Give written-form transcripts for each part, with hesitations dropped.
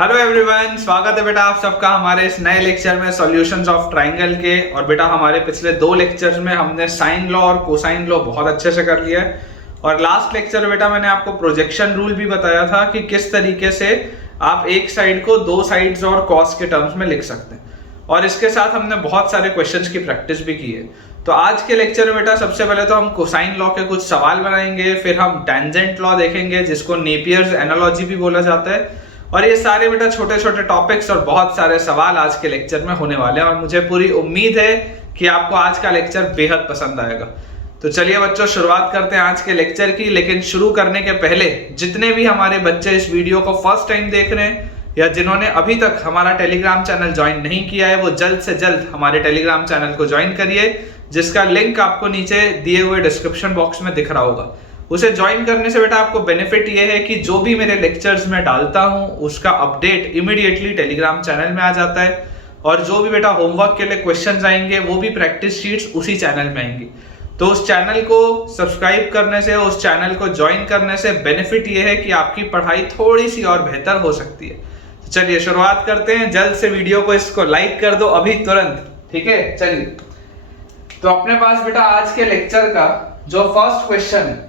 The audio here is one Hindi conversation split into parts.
हेलो एवरीवन, स्वागत है बेटा आप सबका हमारे इस नए लेक्चर में सॉल्यूशंस ऑफ ट्राइंगल के। और बेटा हमारे पिछले दो लेक्चर्स में हमने साइन लॉ और कोसाइन लॉ बहुत अच्छे से कर लिया है। और लास्ट लेक्चर में बेटा मैंने आपको प्रोजेक्शन रूल भी बताया था कि किस तरीके से आप एक साइड को दो साइड्स और कॉस के टर्म्स में लिख सकते हैं। और इसके साथ हमने बहुत सारे क्वेश्चंस की प्रैक्टिस भी की है। तो आज के लेक्चर में बेटा सबसे पहले तो हम कोसाइन लॉ के कुछ सवाल बनाएंगे, फिर हम टेंजेंट लॉ देखेंगे जिसको नेपियर्स एनालॉजी भी बोला जाता है। और ये सारे बेटा छोटे छोटे टॉपिक्स और बहुत सारे सवाल आज के लेक्चर में होने वाले हैं और मुझे पूरी उम्मीद है कि आपको आज का लेक्चर बेहद पसंद आएगा। तो चलिए बच्चों शुरुआत करते हैं आज के लेक्चर की। लेकिन शुरू करने के पहले जितने भी हमारे बच्चे इस वीडियो को फर्स्ट टाइम देख रहे हैं या जिन्होंने अभी तक हमारा टेलीग्राम चैनल ज्वाइन नहीं किया है वो जल्द से जल्द हमारे टेलीग्राम चैनल को ज्वाइन करिए, जिसका लिंक आपको नीचे दिए हुए डिस्क्रिप्शन बॉक्स में दिख रहा होगा। उसे ज्वाइन करने से बेटा आपको बेनिफिट ये है कि जो भी मेरे लेक्चर्स में डालता हूं उसका अपडेट इमीडिएटली टेलीग्राम चैनल में आ जाता है। और जो भी बेटा होमवर्क के लिए क्वेश्चंस आएंगे वो भी प्रैक्टिस शीट्स उसी चैनल में आएंगी। तो उस चैनल को सब्सक्राइब करने से, उस चैनल को ज्वाइन करने से बेनिफिट ये है कि आपकी पढ़ाई थोड़ी सी और बेहतर हो सकती है। तो चलिए शुरुआत करते हैं। जल्द से वीडियो को इसको लाइक कर दो अभी तुरंत, ठीक है। चलिए तो अपने पास बेटा आज के लेक्चर का जो first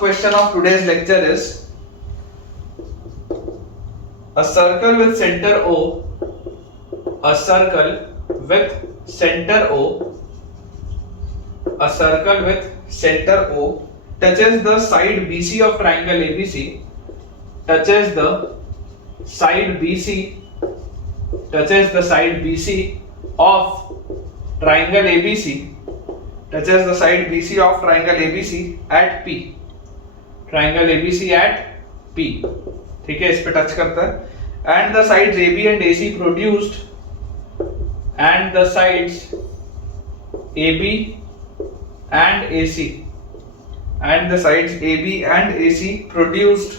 question of today's lecture is a circle with center O, a circle with center O, a circle with center O touches the side BC of triangle ABC, touches the side BC, touches the side BC of triangle ABC, touches the side BC of triangle ABC at P, triangle ABC at P, ठीक है, इस पे टच करता है। and the sides AB and AC produced, and the sides AB and AC, and the sides AB and AC produced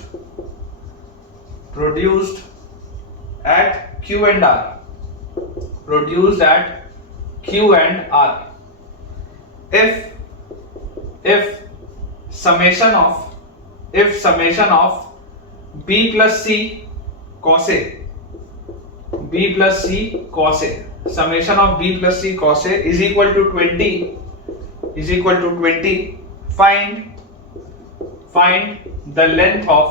at Q and R, produced at Q and R. If summation of B plus C cos A, B plus C cos A, summation of B plus C cos A is equal to 20, find the length of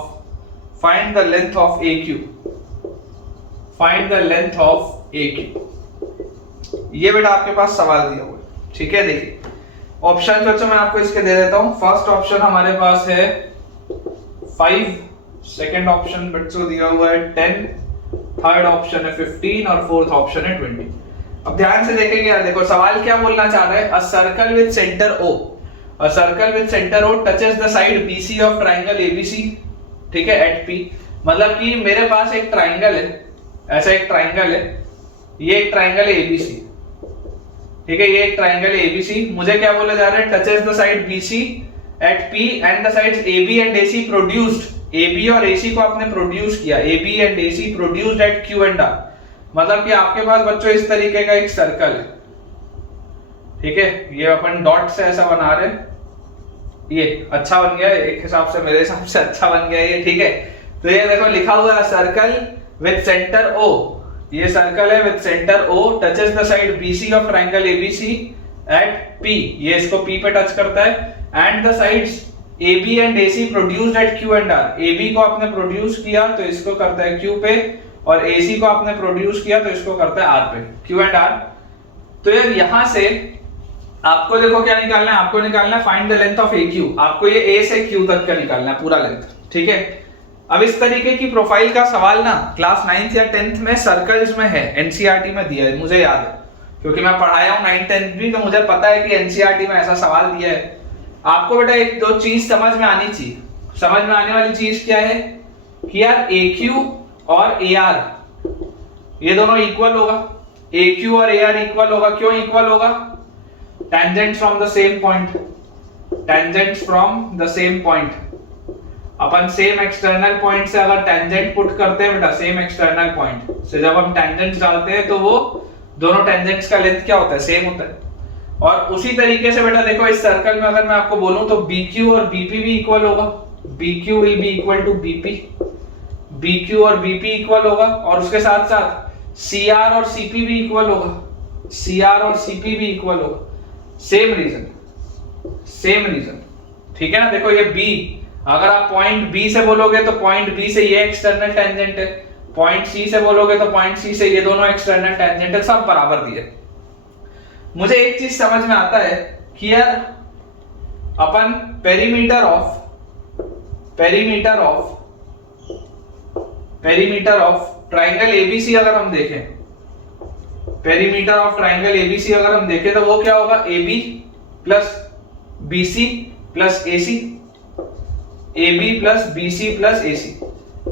AQ, find the length of AQ। ये बेटा आपके पास सवाल दिया हुआ है, ठीक है। देखिए ऑप्शन बच्चों मैं आपको इसके दे देता हूं। फर्स्ट ऑप्शन हमारे पास है 5, सेकंड ऑप्शन बच्चों दिया हुआ है 10, थर्ड ऑप्शन है 15 और फोर्थ ऑप्शन है 20। अब ध्यान से देखेंगे यार, देखो सवाल क्या बोलना चाह रहा है। A circle with centre O, a circle with centre O touches the side BC of triangle ABC, ठीक है, एट P। मतलब कि मेरे पास एक ट्रायंगल है, ऐसा एक ट्रायंगल है, ये एक ट्रायंगल है ABC, ठीक है, ये एक ट्रायंगल है ABC। मुझे क्या बोला जा रहा है, touches the side BC at P and the sides AB and AC produced, AB और AC को आपने प्रोड्यूस किया, AB and AC produced at Q and R। मतलब कि आपके पास बच्चों इस तरीके का एक सर्कल है, ठीक है, ये अपन डॉट से ऐसा बना रहे हैं, ये अच्छा बन गया एक हिसाब से, मेरे हिसाब से अच्छा बन गया ये, ठीक है। तो ये देखो लिखा हुआ है सर्कल विद सेंटर O, ये सर्कल है with centre O touches the side BC of triangle ABC at P, ये इसको P पे टच करता है। And the sides AB and AC produced at Q and R, AB को आपने प्रोड्यूस किया तो इसको करता है Q पे, और AC को आपने प्रोड्यूस किया तो इसको करता है R पे, Q एंड R। तो यार यहां से आपको देखो क्या निकालना है, आपको निकालना है find the length of AQ। आपको ये A से Q तक का निकालना है पूरा लेंथ, ठीक है। अब इस तरीके की प्रोफाइल का सवाल ना क्लास 9th या 10th में सर्कल्स में है, एनसीईआरटी में दिया है, मुझे याद है क्योंकि मैं पढ़ाया हूं 9th 10th भी, तो मुझे पता है कि एनसीईआरटी में ऐसा सवाल दिया है। आपको बेटा एक दो चीज समझ में आनी चाहिए। समझ में आने वाली चीज क्या है कि यार AQ और AR ये दोनों इक्वल होगा, AQ और AR इक्वल होगा। क्यों इक्वल होगा? Tangents from the same point, tangents from the same point. Upon same external point से अगर टेंजेंट पुट करते हैं बेटा, सेम एक्सटर्नल पॉइंट से जब हम टेंजेंट्स डालते हैं तो वो दोनों टेंजेंट्स का लेंथ क्या होता है, सेम होता है। और उसी तरीके से बेटा देखो इस सर्कल में अगर मैं आपको बोलूं तो BQ और BP भी इक्वल होगा, BQ will be equal to BP, BQ और BP इक्वल होगा, और उसके साथ साथ CR और CP भी इक्वल होगा, CR और CP भी इक्वल होगा। सेम रीजन, ठीक है ना। देखो ये B, अगर आप पॉइंट B से बोलोगे तो पॉइंट B से ये एक्सटर्नल टेंजेंट है, पॉइंट C से बोलोगे तो पॉइंट C से ये दोनों एक्सटर्नल टेंजेंट है, सब बराबर दिए। मुझे एक चीज समझ में आता है कि यार अपन पेरीमीटर ऑफ ट्राइंगल ABC अगर हम देखें, पेरीमीटर ऑफ ट्राइंगल ABC अगर हम देखें तो वो क्या होगा, AB plus BC plus AC, AB plus BC plus AC,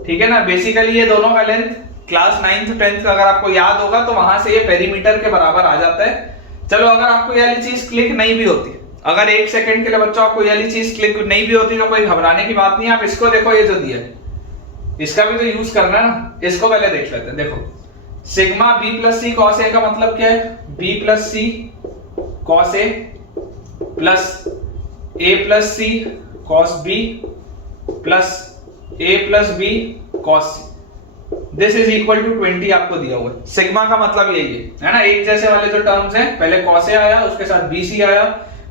ठीक है ना। बेसिकली ये दोनों का लेंथ क्लास 9th 10th अगर आपको याद होगा तो वहां से ये पेरीमीटर के बराबर आ जाता है। चलो अगर आपको ये वाली चीज क्लिक नहीं भी होती, अगर एक सेकंड के लिए बच्चों आपको ये वाली चीज क्लिक नहीं भी होती तो कोई घबराने की बात नहीं है। आप इसको देखो, ये जो दिया है इसका भी तो यूज करना है ना। इसको पहले देख लेते हैं। देखो sigma B plus C cos A का मतलब क्या है, B plus C cos A plus A plus C cos B plus A plus B cos C, this is equal to 20 आपको दिया हुआ है। सिग्मा का मतलब यही है ना, एक जैसे वाले जो टर्म्स हैं, पहले cos A आया, उसके साथ BC आया,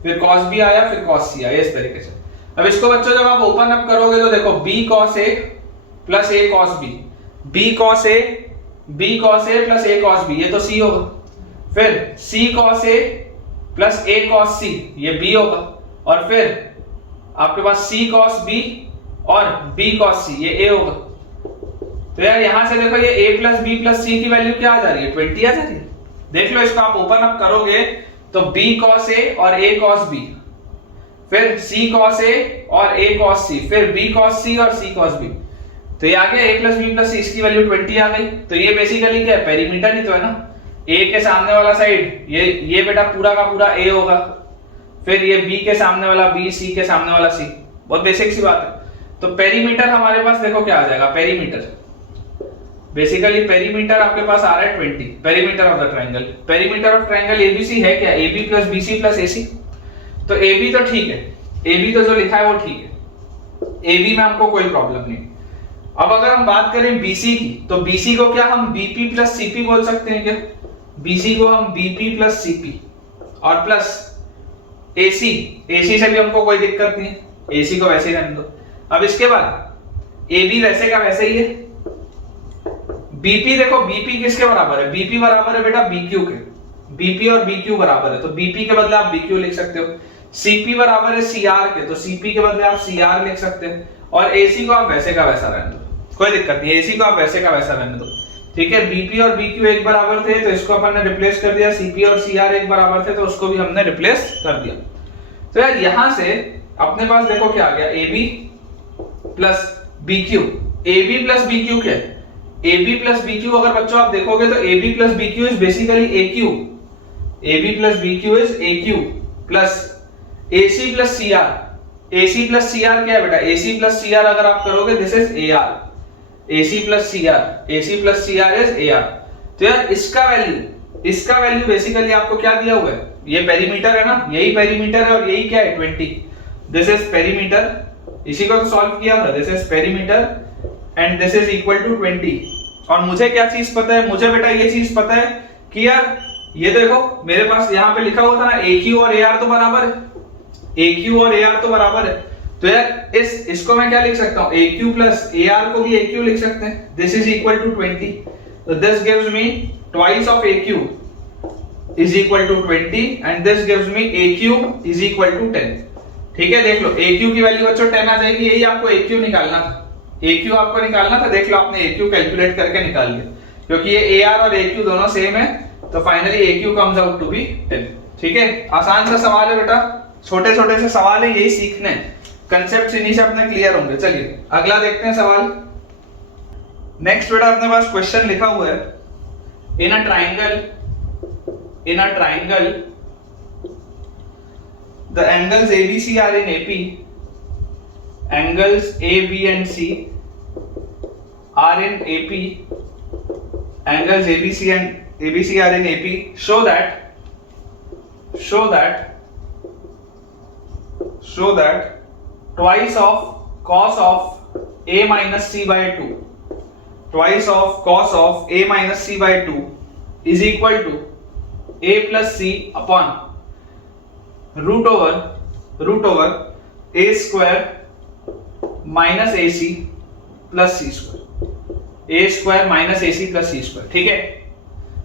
फिर cos B आया, फिर cos C आया, इस तरीके से। अब इसको बच्चों जब आप ओपन अप करोगे तो देखो B cos A plus A cos B, B cos A plus A cos B, ये तो C होगा। फिर C cos A plus A cos C, ये B होगा। और फिर आपके पास C cos B और B cos C, ये A होगा। तो यार यहां से देखो ये A plus B plus C की वैल्यू क्या आ जा रही है, 20 आ जा रही है। देख लो इसको आप ओपन अप करोगे तो B cos A और A cos B, फिर C cos A और A cos C, फिर B cos C और C cos B, तो ये आ गया A plus B plus C, इसकी वैल्यू 20 आ गई। तो ये बेसिकली क्या है, पेरीमीटर ही तो है ना। A के सामने वाला साइड ये बेटा पूरा का पूरा A होगा, फिर ये B के सामने वाला B, C के सामने वाला C, बहुत बेसिक सी बात है। तो पेरीमीटर हमारे पास देखो क्या आ जाएगा, पेरीमीटर बेसिकली पेरीमीटर आपके पास आ रहा है 20, perimeter of the triangle. Perimeter of triangle ABC है क्या, AB plus BC plus AC। तो AB तो ठीक है, AB तो जो लिखा है वो ठीक है, AB में हमको कोई प्रॉब्लम नहीं। अब अगर हम बात करें BC की, तो BC को क्या हम BP प्लस CP बोल सकते हैं क्या, BC को हम BP प्लस CP और प्लस AC से भी हमको कोई दिक्कत नहीं है, AC को वैसे ही रहने दो। अब इसके बाद AB वैसे का वैसे ही है। BP देखो BP किसके बराबर है, BP बराबर है बेटा BQ के, BP और BQ बराबर है तो BP के बदले आप BQ लिख सकते हो। CP बराबर है CR के, तो CP के बदले आप CR लिख सकते हैं। और AC को आप वैसे का वैसा रहने दो, कोई दिक्कत नहीं, AC को आप वैसे का वैसा रहने दो, ठीक है। BP और BQ एक बराबर थे तो इसको अपन ने रिप्लेस कर दिया, CP और CR एक बराबर थे तो उसको भी हमने रिप्लेस कर दिया। तो यार यहां से अपने पास देखो क्या आ गया, AB plus BQ, AB plus BQ क्या है, AB प्लस BQ अगर बच्चों आप देखोगे तो AB plus BQ is basically AQ, AB plus BQ is AQ plus AC plus CR, AC plus CR क्या है बेटा, AC प्लस CR अगर आप करोगे this is AR, AC plus CR, AC plus CR is AR। तो यार इसका वैल्यू बेसिकली आपको क्या दिया हुआ है, ये पेरीमीटर है ना, यही पेरीमीटर है और यही क्या है 20, दिस इज पेरीमीटर, इसी को तो सॉल्व किया था, this is perimeter and this is equal to 20। और मुझे क्या चीज पता है, मुझे बेटा ये चीज पता है कि यार ये देखो मेरे पास यहाँ पे लिखा हुआ था ना AQ और AR तो बराबर है, AQ और AR तो बराबर है। तो यार इसको मैं क्या लिख सकता हूँ, AQ प्लस AR को भी AQ लिख सकते हैं, दिस इज इक्वल टू 20, तो this gives me twice of AQ is equal to 20 and this gives me AQ is equal to 10, ठीक है। देख लो AQ की वैल्यू बच्चों 10 आ जाएगी, यही आपको AQ निकालना था, AQ आपको निकालना था, देख लो आपने AQ कैलकुलेट करके निकाल लिया, क्योंकि ये AR और AQ दोनों सेम है तो finally AQ comes out to be 10, ठीक है। आसान सा सवाल है बेटा, छोटे छोटे से सवाल है, यही सीखने हैं, कंसेप्ट इन्हीं से अपने क्लियर होंगे। चलिए अगला देखते हैं सवाल। नेक्स्ट बेटा अपने पास क्वेश्चन लिखा हुआ है, in a triangle the angles ABC are in AP, angles A, B and C are in AP, angles ABC are in AP, show that twice of cos of A minus C by 2 twice of cos of a minus c by two is equal to a plus c upon root over a square minus a c plus C square, a square minus a c plus C square. ठीक है,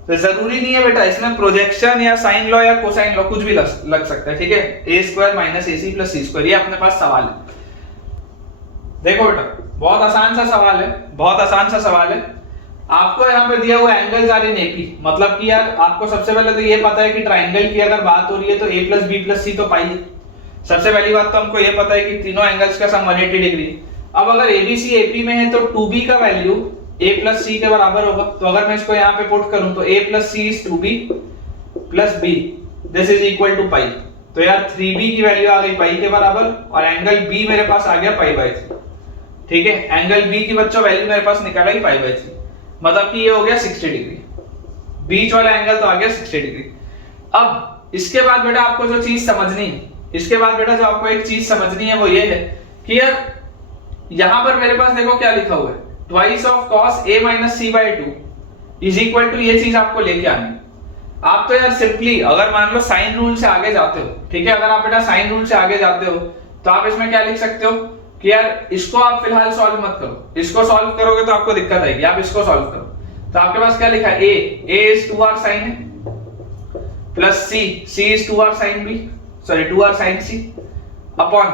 तो जरूरी नहीं है बेटा इसमें प्रोजेक्शन या साइन लॉ या कोसाइन लॉ कुछ भी लग सकता है। ठीक है, ए square minus a c plus C square, ये अपने पास सवाल है। देखो बेटा बहुत आसान सा सवाल है, बहुत आसान सा सवाल है। आपको यहाँ पे दिया हुआ एंगल्स आर इन एपी, मतलब कि यार आपको सबसे पहले तो ये पता है कि ट्राइंगल की अगर बात हो रही है तो a प्लस बी प्लस सी तो पाई है। सबसे पहली बात तो हमको ये पता है कि तीनों एंगल्स का सम 180 डिग्री। अब अगर एबीसी एपी में है तो 2b का वैल्यू a प्लस सी के बराबर होगा। तो अगर मैं इसको यहाँ पे पुट करूं तो a plus C is 2b plus b, this is equal to pi. तो यार 3b की वैल्यू आ गई पाई के बराबर और एंगल b मेरे पास आ गया पाई बाई 3। ठीक है, एंगल b की बच्चों वैल्यू मेरे पास निकल आई पाई बाई 3, मतलब कि ये हो गया 60 डिग्री। बीच वाला एंगल तो आ गया 60 डिग्री। अब इसके बाद बेटा आपको जो चीज समझनी है, इसके बाद बेटा जो आपको एक चीज समझनी है वो ये है कि यार यहां पर मेरे पास देखो क्या लिखा हुआ है, twice of cos a minus c by two is equal to, ये चीज आपको लेके आनी। आप तो यार सिंपली अगर मान लो साइन रूल से आगे जाते हो, ठीक है, अगर आप बेटा साइन रूल से आगे जाते हो तो आप इसमें क्या लिख सकते हो कि यार इसको आप फिलहाल सॉल्व मत करो, इसको सॉल्व करोगे तो आपको दिक्कत आएगी, आप इसको सॉल्व करो। तो आपके पास क्या लिखा है, a is 2r sin a plus c is 2r sin b, sorry 2r sin c upon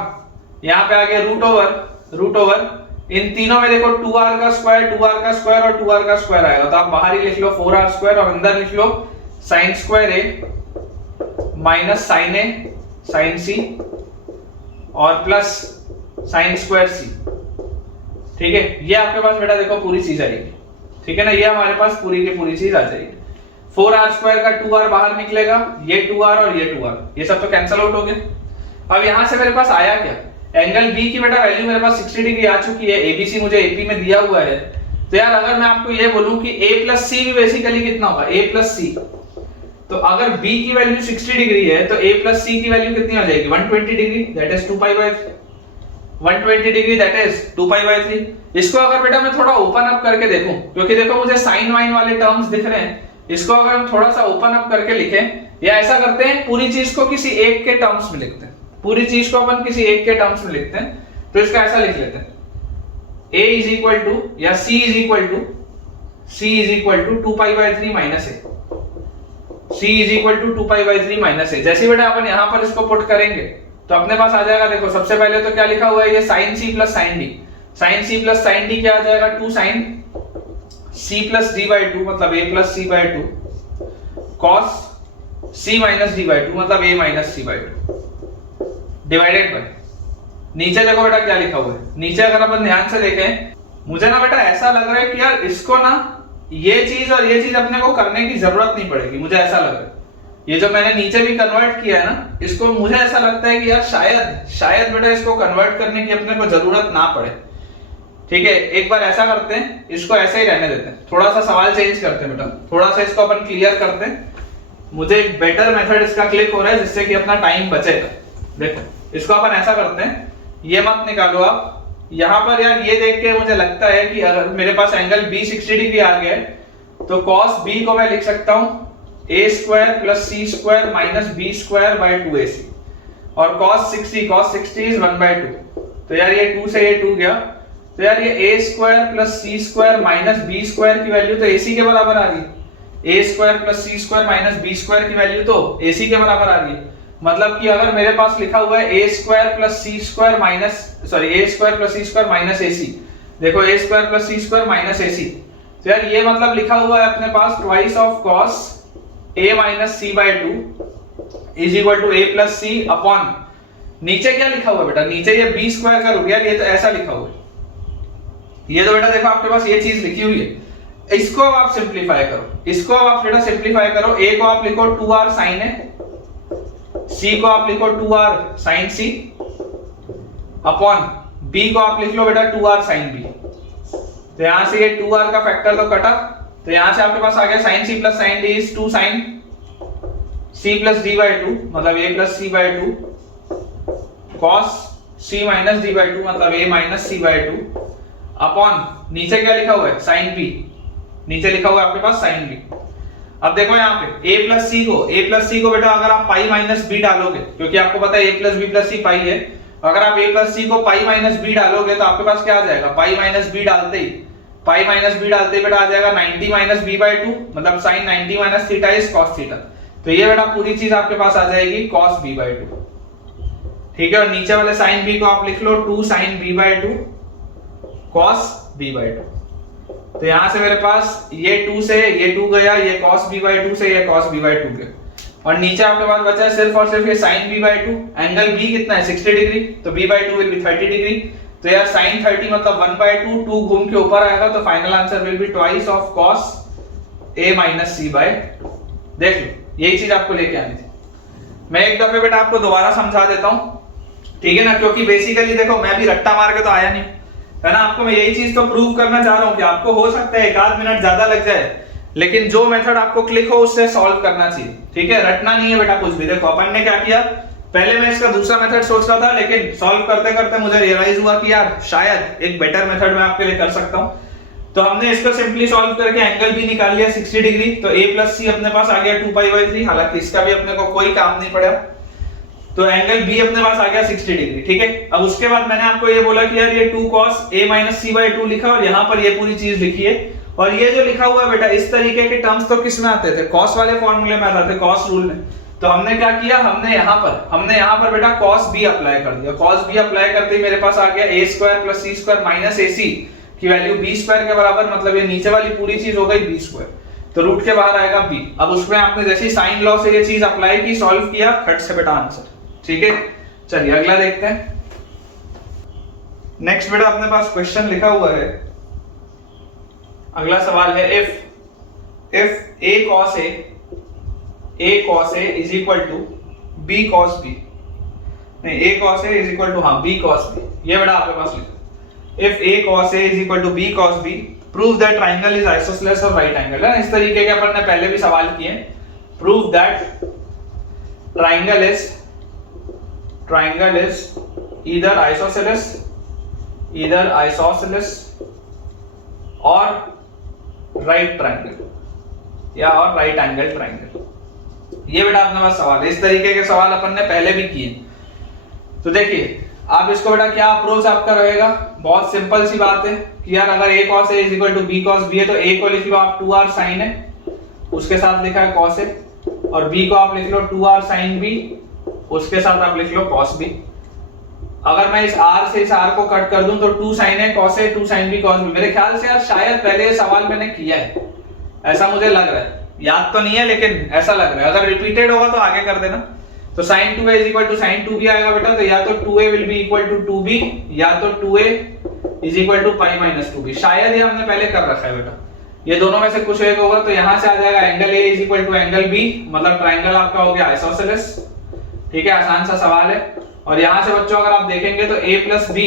यहां पे आ गया रूट ओवर इन तीनों में देखो 2r का स्क्वायर और 2r का स्क्वायर आएगा, तो आप बाहर ही लिख लो 4r स्क्वायर और अंदर लिख लो sin square a minus sin a sin c और प्लस sin स्क्वायर c। ठीक है, ये आपके पास बेटा देखो पूरी चीज आएगी। ठीक है ना, ये हमारे पास पूरी की पूरी चीज आ जाएगी। 4r स्क्वायर का 2r बाहर निकलेगा, ये 2r और ये 2r, ये सब तो कैंसिल आउट हो गए। अब यहां से मेरे पास आया क्या, एंगल b की बेटा वैल्यू मेरे पास 60 डिग्री आ चुकी है, abc मुझे ap में दिया हुआ है। तो यार अगर मैं आपको ये बोलूं कि a प्लस c भी बेसिकली कितना होगा, a प्लस c, तो अगर b की वैल्यू 60 डिग्री है तो a प्लस c की वैल्यू कितनी हो जाएगी, 120 degree, that is 2 pi by 3, 120 degree that is 2 pi by 3। इसको अगर बेटा मैं थोड़ा ओपन अप करके देखूं, क्योंकि देखो मुझे साइन वाइन वाले टर्म्स दिख रहे हैं, इसको अगर हम थोड़ा सा ओपन अप करके लिखें या ऐसा करते हैं पूरी चीज को किसी एक के टर्म्स में लिखते हैं, पूरी चीज को अपन किसी एक के टर्म्स में लिखते हैं। तो इसका ऐसा लिख लेते हैं a इज इक्वल टू या c is equal to 2 pi by 3 minus a, c is equal to 2 pi by 3 minus a। जैसे बेटा अपन यहां पर इसको पुट करेंगे तो अपने पास आ जाएगा, देखो सबसे पहले तो क्या लिखा हुआ है, ये sin c plus sin d, sin c plus sin d क्या आ जाएगा, 2 sin c plus d by 2 मतलब a plus c by 2 cos c minus d by 2 मतलब a minus c by 2 divided by, नीचे देखो बेटा क्या लिखा हुआ है, नीचे अगर अपन ध्यान से देखें, मुझे ना बेटा ऐसा लग रहा है कि यार इसको ना ये चीज और ये चीज अपने को करने की जरूरत नहीं पड़ेगी, मुझे ऐसा लग रहा है। ये जो मैंने नीचे भी कन्वर्ट किया है ना, इसको मुझे ऐसा लगता है कि यार शायद बेटा इसको कन्वर्ट करने की अपने को जरूरत ना पड़े। ठीक है, एक बार ऐसा करते हैं, इसको ऐसे ही रहने देते हैं, थोड़ा सा सवाल चेंज करते हैं बेटा, थोड़ा सा इसको अपन क्लियर करते हैं। मुझे एक बेटर मेथड इसका क्लिक हो रहा है जिससे कि अपना टाइम बचेगा। देखो इसको अपन ऐसा करते हैं, ये मत निकालो आप, यहां पर यार ये देख के मुझे लगता है कि अगर मेरे पास एंगल b 60 डिग्री आ गया है तो cos b को मैं लिख सकता हूं a square plus c square minus b square by 2ac और cos 60 इज 1 बाय 2। तो यार ये 2 से ये 2 गया, तो यार ये a square plus c square minus b square की वैल्यू तो ac के बराबर आ रही है, a square plus c square minus b square की वैल्यू तो ac के बराबर आ रही है। मतलब कि अगर मेरे पास लिखा हुआ है a square plus c square minus sorry a square plus c square minus ac, देखो a square plus c square minus ac, तो यार ये मतलब लिखा हुआ है अपने पास twice of cos a minus c by 2 is equal to a plus c upon नीचे क्या लिखा हुआ है बेटा, नीचे ये b स्क्वायर का रूट, यार ये तो ऐसा लिखा हुआ है, ये तो बेटा देखो आपके पास ये चीज लिखी हुई है। इसको अब आप सिंपलीफाई करो, इसको अब आप बेटा सिंपलीफाई करो, a को आप लिखो 2r sin a, c को आप लिखो 2r sin c upon b को आप लिख लो बेटा 2r sin b। तो यहां से ये 2r का फैक्टर तो कटा, तो यहां से आपके पास आ गया sin c plus sin d is 2 sin c plus d by 2 मतलब a plus c by 2 cos c minus d by 2 मतलब a minus c by 2 upon नीचे क्या लिखा हुआ है साइन बी, नीचे लिखा हुआ है आपके पास साइन बी। अब देखो यहाँ पे a प्लस सी को बेटा अगर आप पाई माइनस बी डालोगे, क्योंकि आपको पता है a प्लस बी प्लस सी पाई है, अगर आप a प्लस सी को पाई माइनस बी डालोगे तो आपके पास क्या आ जाएगा, पाई माइनस बी डालते ही बेटा आ जाएगा 90 माइनस बी बाई टू, मतलब sine 90 minus theta is cos theta. तो ये बेटा पूरी चीज आपके पास आ जाएगी कॉस बी बाई टू, ठीक है। और नीचे वाले साइन बी को आप लिख लो 2 sine B by two cos B by two. तो यहां से मेरे पास ये 2 से ये 2 गया, ये cos b by 2 से ये cos b by 2 गया, और नीचे आपके पास बचा है सिर्फ और सिर्फ ये sin b by 2। Angle b कितना है 60 डिग्री, तो b by 2 will be 30 degree. तो यार sin 30 मतलब 1 by 2, 2 घूम के ऊपर आएगा, तो final answer will be twice of cos a minus c by 2। देख लो यही चीज आपको लेके आनी थी। मैं एक दफे बेटा आपको दोबारा समझा देता हूं, ठीक है ना, क्योंकि बेसिकली देखो मैं भी रट्टा मार के तो आया नहीं, है ना। आपको मैं यही चीज तो प्रूव करना चाह रहा हूं कि आपको हो सकता है 1 मिनट ज्यादा लग जाए, लेकिन जो मेथड आपको क्लिक हो उससे सॉल्व करना चाहिए, ठीक है। रटना नहीं है बेटा कुछ भी। देखो अपन ने क्या किया, पहले मैं इसका दूसरा मेथड सोच रहा था, लेकिन सॉल्व करते करते मुझे रियलाइज हुआ कि यार शायद एक बेटर मेथड मैं आपके लिए कर सकता हूं। तो हमने इसको सिंपली सॉल्व करके एंगल भी निकाल लिया 60 डिग्री, तो a प्लस सी अपने पास आ गया 2 पाई बाई 3, हालांकि इसका भी अपने को कोई काम नहीं पड़ा। तो एंगल B अपने पास आ गया 60 डिग्री, ठीक है। अब उसके बाद मैंने आपको ये बोला कि यार ये 2 cos a minus c by 2 लिखा, और यहाँ पर ये पूरी चीज लिखी है। और ये जो लिखा हुआ है बेटा इस तरीके के टर्म्स तो किस में आते थे, cos वाले फॉर्मूले में आते थे, cos रूल में। तो हमने क्या किया, हमने यहाँ पर बेटा cos b अप्लाई कर दिया। cos b अप्लाई करते ही मेरे पास आ गया a square plus c square minus ac की वैल्यू b स्क्वायर के बराबर, मतलब ये नीचे वाली पूरी चीज हो गई b स्क्वायर, तो रूट के बाहर आएगा b। अब उसमें आपने जैसे साइन लॉ से ये चीज अप्लाई की, सॉल्व किया, खट से बेटा आंसर, ठीक है। चलिए अगला देखते हैं। नेक्स्ट बेटा अपने पास क्वेश्चन लिखा हुआ है, अगला सवाल है if a cos a is equal to b cos b, नहीं a cos a is equal to b cos b, ये बेटा आपके पास लिखा। if a cos a is equal to b cos b, prove that triangle is isosceles of right angle, है इस तरीके के अपन ने पहले भी सवाल किए। prove that triangle is either isosceles or right triangle या और right angle triangle। ये बेटा अपने पास सवाल है, इस तरीके के सवाल अपन ने पहले भी किए। तो देखिए आप इसको बेटा क्या अप्रोच आपका रहेगा, बहुत सिंपल सी बात है कि यार अगर a cos a is equal to b cos b है, तो a को लिख लो आप 2r sin a, उसके साथ लिखा है cos a, और b को आप लिख लो 2r sin b, उसके साथ आप लिख लो cos b। अगर मैं इस r से इस r को कट कर दूं तो 2 sin a cos a 2 sin b cos b। मेरे ख्याल से यार शायद पहले ये सवाल मैंने किया है, ऐसा मुझे लग रहा है, याद तो नहीं है लेकिन ऐसा लग रहा है। अगर रिपीटेड होगा तो आगे कर देना। तो sin 2a is equal to sin 2b आएगा बेटा, तो या तो 2a will be equal to 2b या तो 2a is equal to pi minus 2b। शायद ये हमने पहले कर रखा है बेटा, ये दोनों में से कुछ एक होगा। तो यहां से आ जाएगा angle a is equal to angle b, मतलब ट्रायंगल आपका हो गया आइसोसेलेस, ठीक है, आसान सा सवाल है। और यहां से बच्चों अगर आप देखेंगे तो a plus b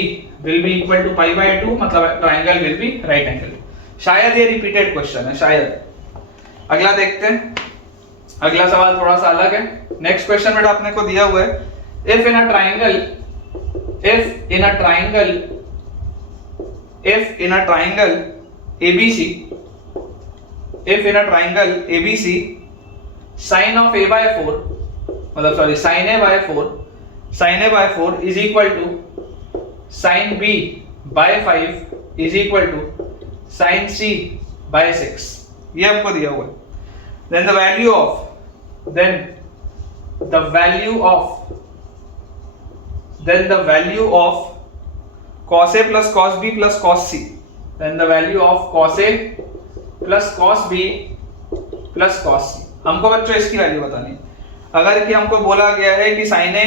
will be equal to pi by 2, मतलब triangle will be right angle. शायद ये रिपीटेड क्वेश्चन है, शायद। अगला देखते हैं, अगला सवाल थोड़ा सा अलग है। नेक्स्ट क्वेश्चन बेटा अपने को दिया हुआ है, if in a triangle ABC sin of a by 4, मतलब sorry sin a by 4 is equal to sin b by 5 is equal to sin c by 6, ये हमको दिया हुआ है। then the value of cos a plus cos b plus cos c, then the value of cos a plus cos b plus cos c, हमको बच्चों इसकी वैल्यू बतानी है। अगर कि हमको बोला गया है कि sin a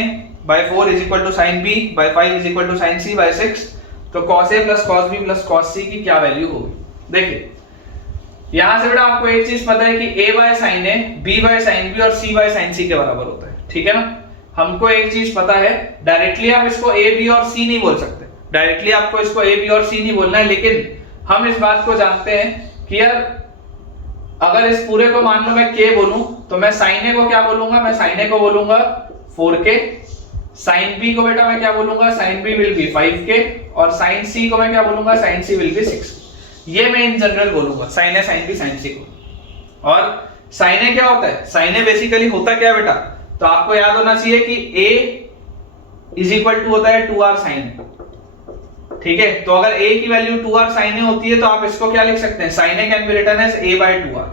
by 4 is equal to sin b by 5 is equal to sin c by 6, तो cos a plus cos b plus cos c की क्या वैल्यू होगी। देखिए यहां से बेटा आपको एक चीज पता है कि a by sin a, b by sin b और c by sin c के बराबर होता है, ठीक है ना। हमको एक चीज पता है, डायरेक्टली आप इसको a b और c नहीं बोल सकते, डायरेक्टली आपको इसको a b और c नहीं बोलना है, लेकिन हम इस बात को जानते हैं कि यार अगर इस पूरे को मान लो मैं k बोलूं, तो मैं sin a को क्या बोलूंगा, मैं sin a को बोलूंगा 4k साइन बी को बेटा मैं क्या बोलूंगा, sine B will be 5k, और साइन सी को मैं क्या बोलूंगा, साइन सी विल बी 6। ये मैं इन जनरल बोलूंगा साइन ए साइन बी साइन सी को। और साइन ए क्या होता है, साइन ए बेसिकली होता क्या है बेटा, तो आपको याद होना चाहिए कि a इज इक्वल टू होता है 2r साइन, ठीक है। तो अगर a की वैल्यू 2r साइन ए होती है तो आप इसको क्या लिख सकते हैं, sine A can be written as a by 2r।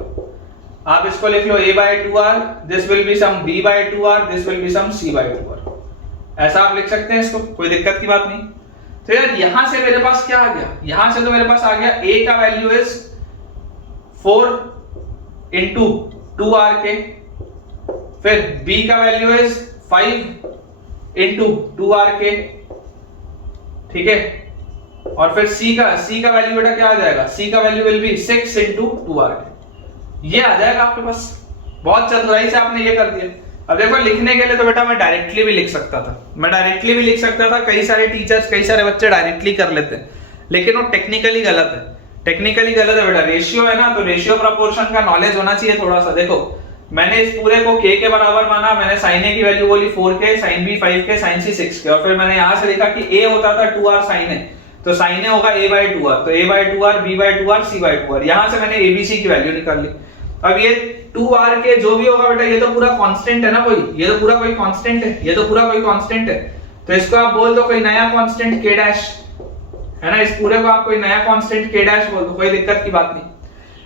आप इसको लिख लो a by 2r, this will be sum b by 2r, this will be sum c by 2r। ऐसा आप लिख सकते हैं इसको, कोई दिक्कत की बात नहीं। तो यार यहां से मेरे पास क्या आ गया, यहां से तो मेरे पास आ गया a का वैल्यू इज 4 into 2rk, फिर b का वैल्यू इज 5 into 2rk, ठीक है। और फिर c का वैल्यू बेटा क्या आ जाएगा, c का value will B 6 into 2rk। ये आ जाएगा आपके पास। बहुत चतुराई से आपने ये कर दिया। अब देखो लिखने के लिए तो बेटा मैं डायरेक्टली भी लिख सकता था, कई सारे टीचर्स कई सारे बच्चे डायरेक्टली कर लेते हैं, लेकिन वो टेक्निकली गलत है बेटा। रेशियो है ना, तो रेशियो प्रोपोर्शन का नॉलेज होना चाहिए थोड़ा सा। देखो मैंने इस पूरे को k के बराबर माना, मैंने sin a की वैल्यू बोली 4k, sin b 5k, sin c 6k, और फिर मैंने यहां से लिखा कि a होता था 2r sin a, तो sin a होगा a by 2r, तो a by 2r, b by 2r, c by 2r। यहां से मैंने abc की वैल्यू निकाल ली। अब ये 2r के जो भी होगा बेटा, ये तो पूरा कांस्टेंट है ना, ये तो पूरा कोई कांस्टेंट है, तो इसको आप बोल दो कोई नया कांस्टेंट k डैश, है ना। इस पूरे को आप कोई नया कांस्टेंट k डैश बोल दो, कोई दिक्कत की बात नहीं।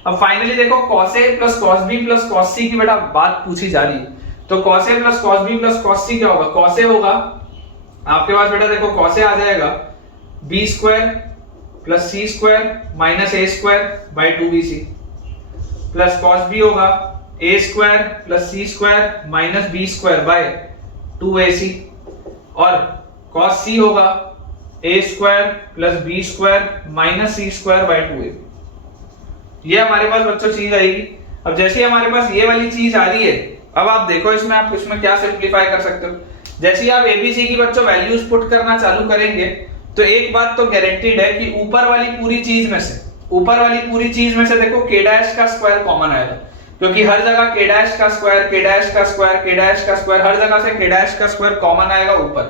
अब फाइनली देखो cos a plus cos b plus cos c की बेटा बात पूछी जा रही है, तो cos a plus cos b plus cos c क्या होगा, cos a होगा आपके पास बेटा, देखो cos a आ जाएगा b square plus c square minus a square by 2bc, plus cos b होगा a square plus c square minus b square by 2ac, और cos c होगा a square plus b square minus c square by 2a। ये हमारे पास बच्चों चीज आएगी। अब जैसे ही हमारे पास ये वाली चीज आ रही है, अब आप देखो इसमें आप इसमें क्या सिंपलीफाई कर सकते हो। जैसे ही आप एबीसी की बच्चों वैल्यूज पुट करना चालू करेंगे, तो एक बात तो गारंटीड है कि ऊपर वाली पूरी चीज में से देखो k डैश का स्क्वायर कॉमन आएगा, क्योंकि हर जगह k डैश का स्क्वायर, k डैश का स्क्वायर, k डैश का स्क्वायर, हर जगह से k डैश का स्क्वायर कॉमन आएगा ऊपर।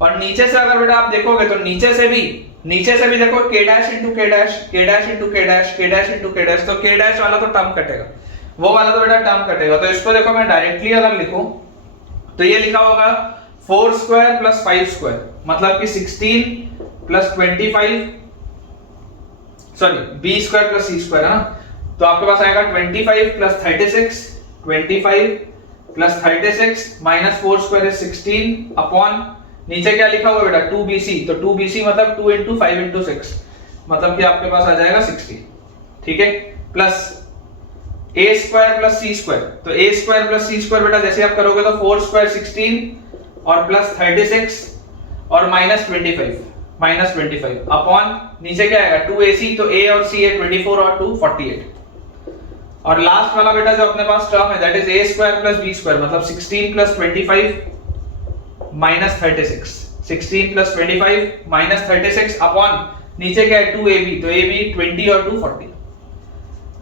और नीचे से अगर बेटा आप देखोगे तो नीचे से भी देखो k dash into k dash, k dash into k dash, k dash into k dash, तो k डैश वाला तो टर्म कटेगा, वो वाला तो बेटा टर्म कटेगा। तो इसको देखो मैं डायरेक्टली अगर लिखूं तो ये लिखा होगा 4 स्क्वायर प्लस 5 स्क्वायर, मतलब कि 16 plus 25, sorry b square plus c square है ना, तो आपके पास आएगा 25 plus 36, 25 plus 36 minus 4 square is 16 upon नीचे क्या लिखा हुआ बेटा 2bc, तो 2bc मतलब 2 into 5 into 6, मतलब कि आपके पास आ जाएगा 60, ठीक है। Plus a square plus c square, तो a square plus c square बेटा जैसे आप करोगे तो 4 स्क्वायर 16 और प्लस 36 और माइनस 25 अपॉन नीचे क्या आएगा 2ac, तो a और c है 24 और 2 48, और लास्ट वाला बेटा जो अपने पास टर्म है that is a square plus b square, मतलब 16 plus 25 minus 36, 16 plus 25 minus 36 upon नीचे क्या है 2ab, तो ab 20 और 2 40।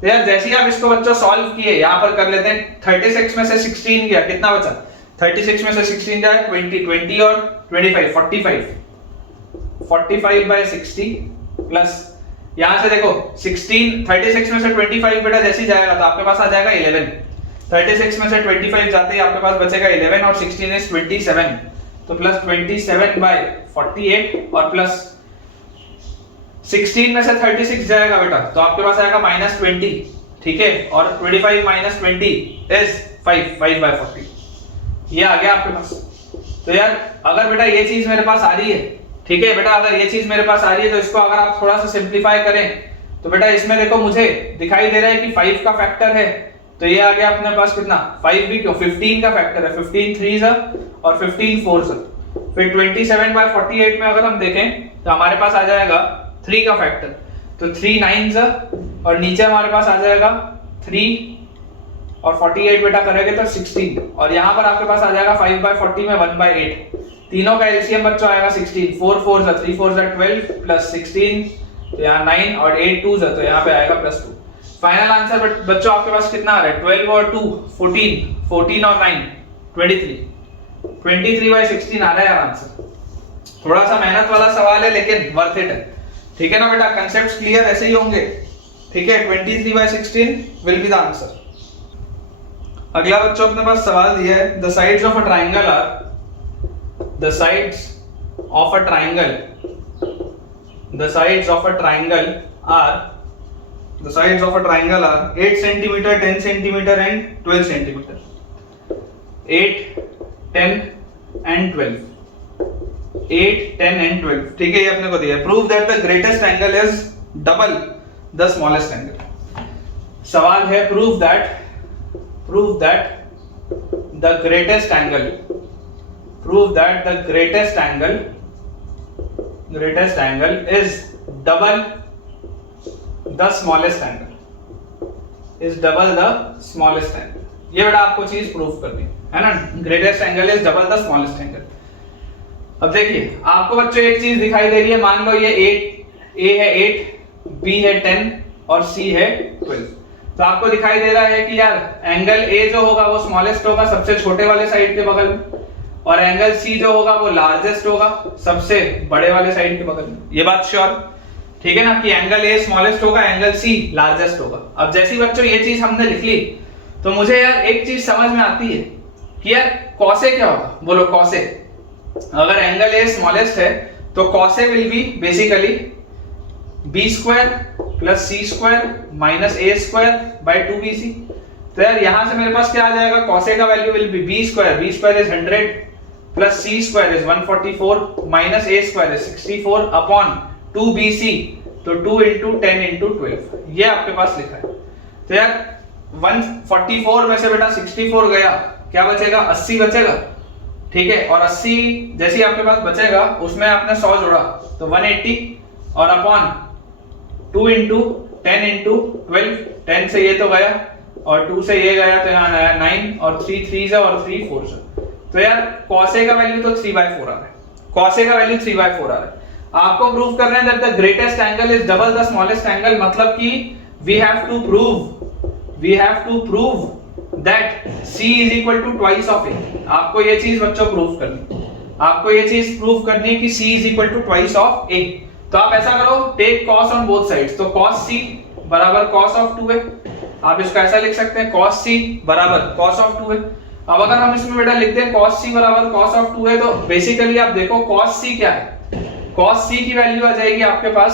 तो यार जैसे ही आप इसको बच्चों सॉल्व किए, यहां पर कर लेते हैं 36 में से 16 गया, कितना बचा 36 में से 16 गया 20 और 25 45 by 60 प्लस यहां से देखो 16 36 में से 25 बेटा जैसे ही जाएगा तो आपके पास आ जाएगा 11, 36 में से 25 जाते ही आपके पास बचेगा 11 और 16 इज 27, तो प्लस 27 by 48 और प्लस 16 में से 36 जाएगा बेटा तो आपके पास आएगा माइनस 20, ठीक है, और 25 माइनस 20 इज 5 by 40, ये आ गया आपके पास। तो यार अगर बेटा ये चीज मेरे पास आ रही है, ठीक है बेटा, अगर ये चीज मेरे पास आ रही है तो इसको अगर आप थोड़ा सा सिंप्लीफाई करें तो बेटा इसमें देखो मुझे दिखाई दे रहा है कि 5 का फैक्टर है, तो ये आ गया अपने पास कितना 5 भी क्यों 15 का फैक्टर है, 15 3 और 15 4 फिर 27 by 48 में अगर हम देखें तो हमारे पास आ जाएगा 3 का फैक्टर, तो 3 9 और नीचे हमारे पास आ जाएगा 3 और 48 बेटा करेंगे तो 16, और यहाँ पर आपके पास आ जाएगा 5 by 40 में 1 by 8, तीनों का एलसीएम बच्चों आएगा 16, 4 4 3 4 12 प्लस 16, तो यहाँ 9 और 8 2 तो यहाँ पे आएगा प्लस 2। फाइनल आंसर बच्चों आपके पास कितना आ रहा है 12 और 2 14 और 9 23, 23/16 आ रहा है आंसर। थोड़ा सा मेहनत वाला सवाल है लेकिन वर्थ इट है। ठीक है ना बेटा, कंसेप्ट्स क्लियर ऐसे ही होंगे। ठीक है, 23/16 विल बी द आंसर। अगला बच्चों अपने पास सवाल दिया है, the sides of a triangle are, the sides of a triangle, the sides of a triangle are, the sides of a triangle are 8 centimeter, 10 centimeter and 12 centimeter. 8, 10 and 12. 8, 10 and 12. ठीक है, ये अपने को दिया है। Prove that the greatest angle is double the smallest angle. सवाल है prove that the greatest angle, prove that the greatest angle is double the smallest angle, is double the smallest angle. ये बेटा आपको चीज प्रूफ करनी है ना, greatest angle is double the smallest angle. अब देखिए आपको बच्चों एक चीज दिखाई दे रही है, मान लो ये 8, ए है 8, बी है 10 और सी है 12। तो आपको दिखाई दे रहा है कि यार एंगल ए जो होगा वो स्मॉलेस्ट होगा सबसे छोटे वाले साइड के बगल में, और एंगल सी जो होगा वो लार्जेस्ट होगा सबसे बड़े वाले साइड के बगल में। ये बात श्योर, ठीक है ना, कि एंगल ए स्मॉलेस्ट होगा, एंगल सी लार्जेस्ट होगा। अब जैसी बच्चों ये चीज हमने लिख ली तो मुझे यार एक चीज समझ में आती है कि यार कॉसे क्या होगा, बोलो कॉसे। अगर एंगल ए स्मॉलेस्ट है तो cos A will be basically B square plus C square minus A square by 2bc। तो यार यहां से मेरे पास क्या आ जाएगा, कॉसे का value will be B square is 100 plus C square is 144 minus A square is 64 upon 2bc, तो 2 इंटू 10 इंटू 12, ये आपके पास लिखा है। तो यार 144 में से बेटा 64 गया, क्या बचेगा, 80 बचेगा। ठीक है, और 80 जैसे आपके पास बचेगा उसमें आपने 100 जोड़ा तो 180 और अपॉन 2 इंटू 10 इंटू 12, 10 से ये तो गया और 2 से ये गया तो यहाँ आया 9 और 3 3 से और 3 4 से। तो यार कॉसे का वैल्यू तो 3/4 आ रहा है, कॉसे का वैल्यू 3/4 आ रहा है। आपको प्रूव करना है that the greatest angle is double the smallest angle, मतलब कि we have to prove that C is equal to twice of A। आपको ये चीज बच्चों प्रूव करनी, आपको ये चीज प्रूव करनी है कि C is equal to twice of A। तो आप ऐसा करो, take cos on both sides, तो cos C बराबर cos of 2A, आप इसको ऐसा लिख सकते हैं cos C बराबर cos of 2A। अब अगर हम इसमें बेटा लिख दें cos C बराबर cos of 2A, तो बेसिकली आप देखो cos C क्या है, cos C की वैल्यू आ जाएगी आपके पास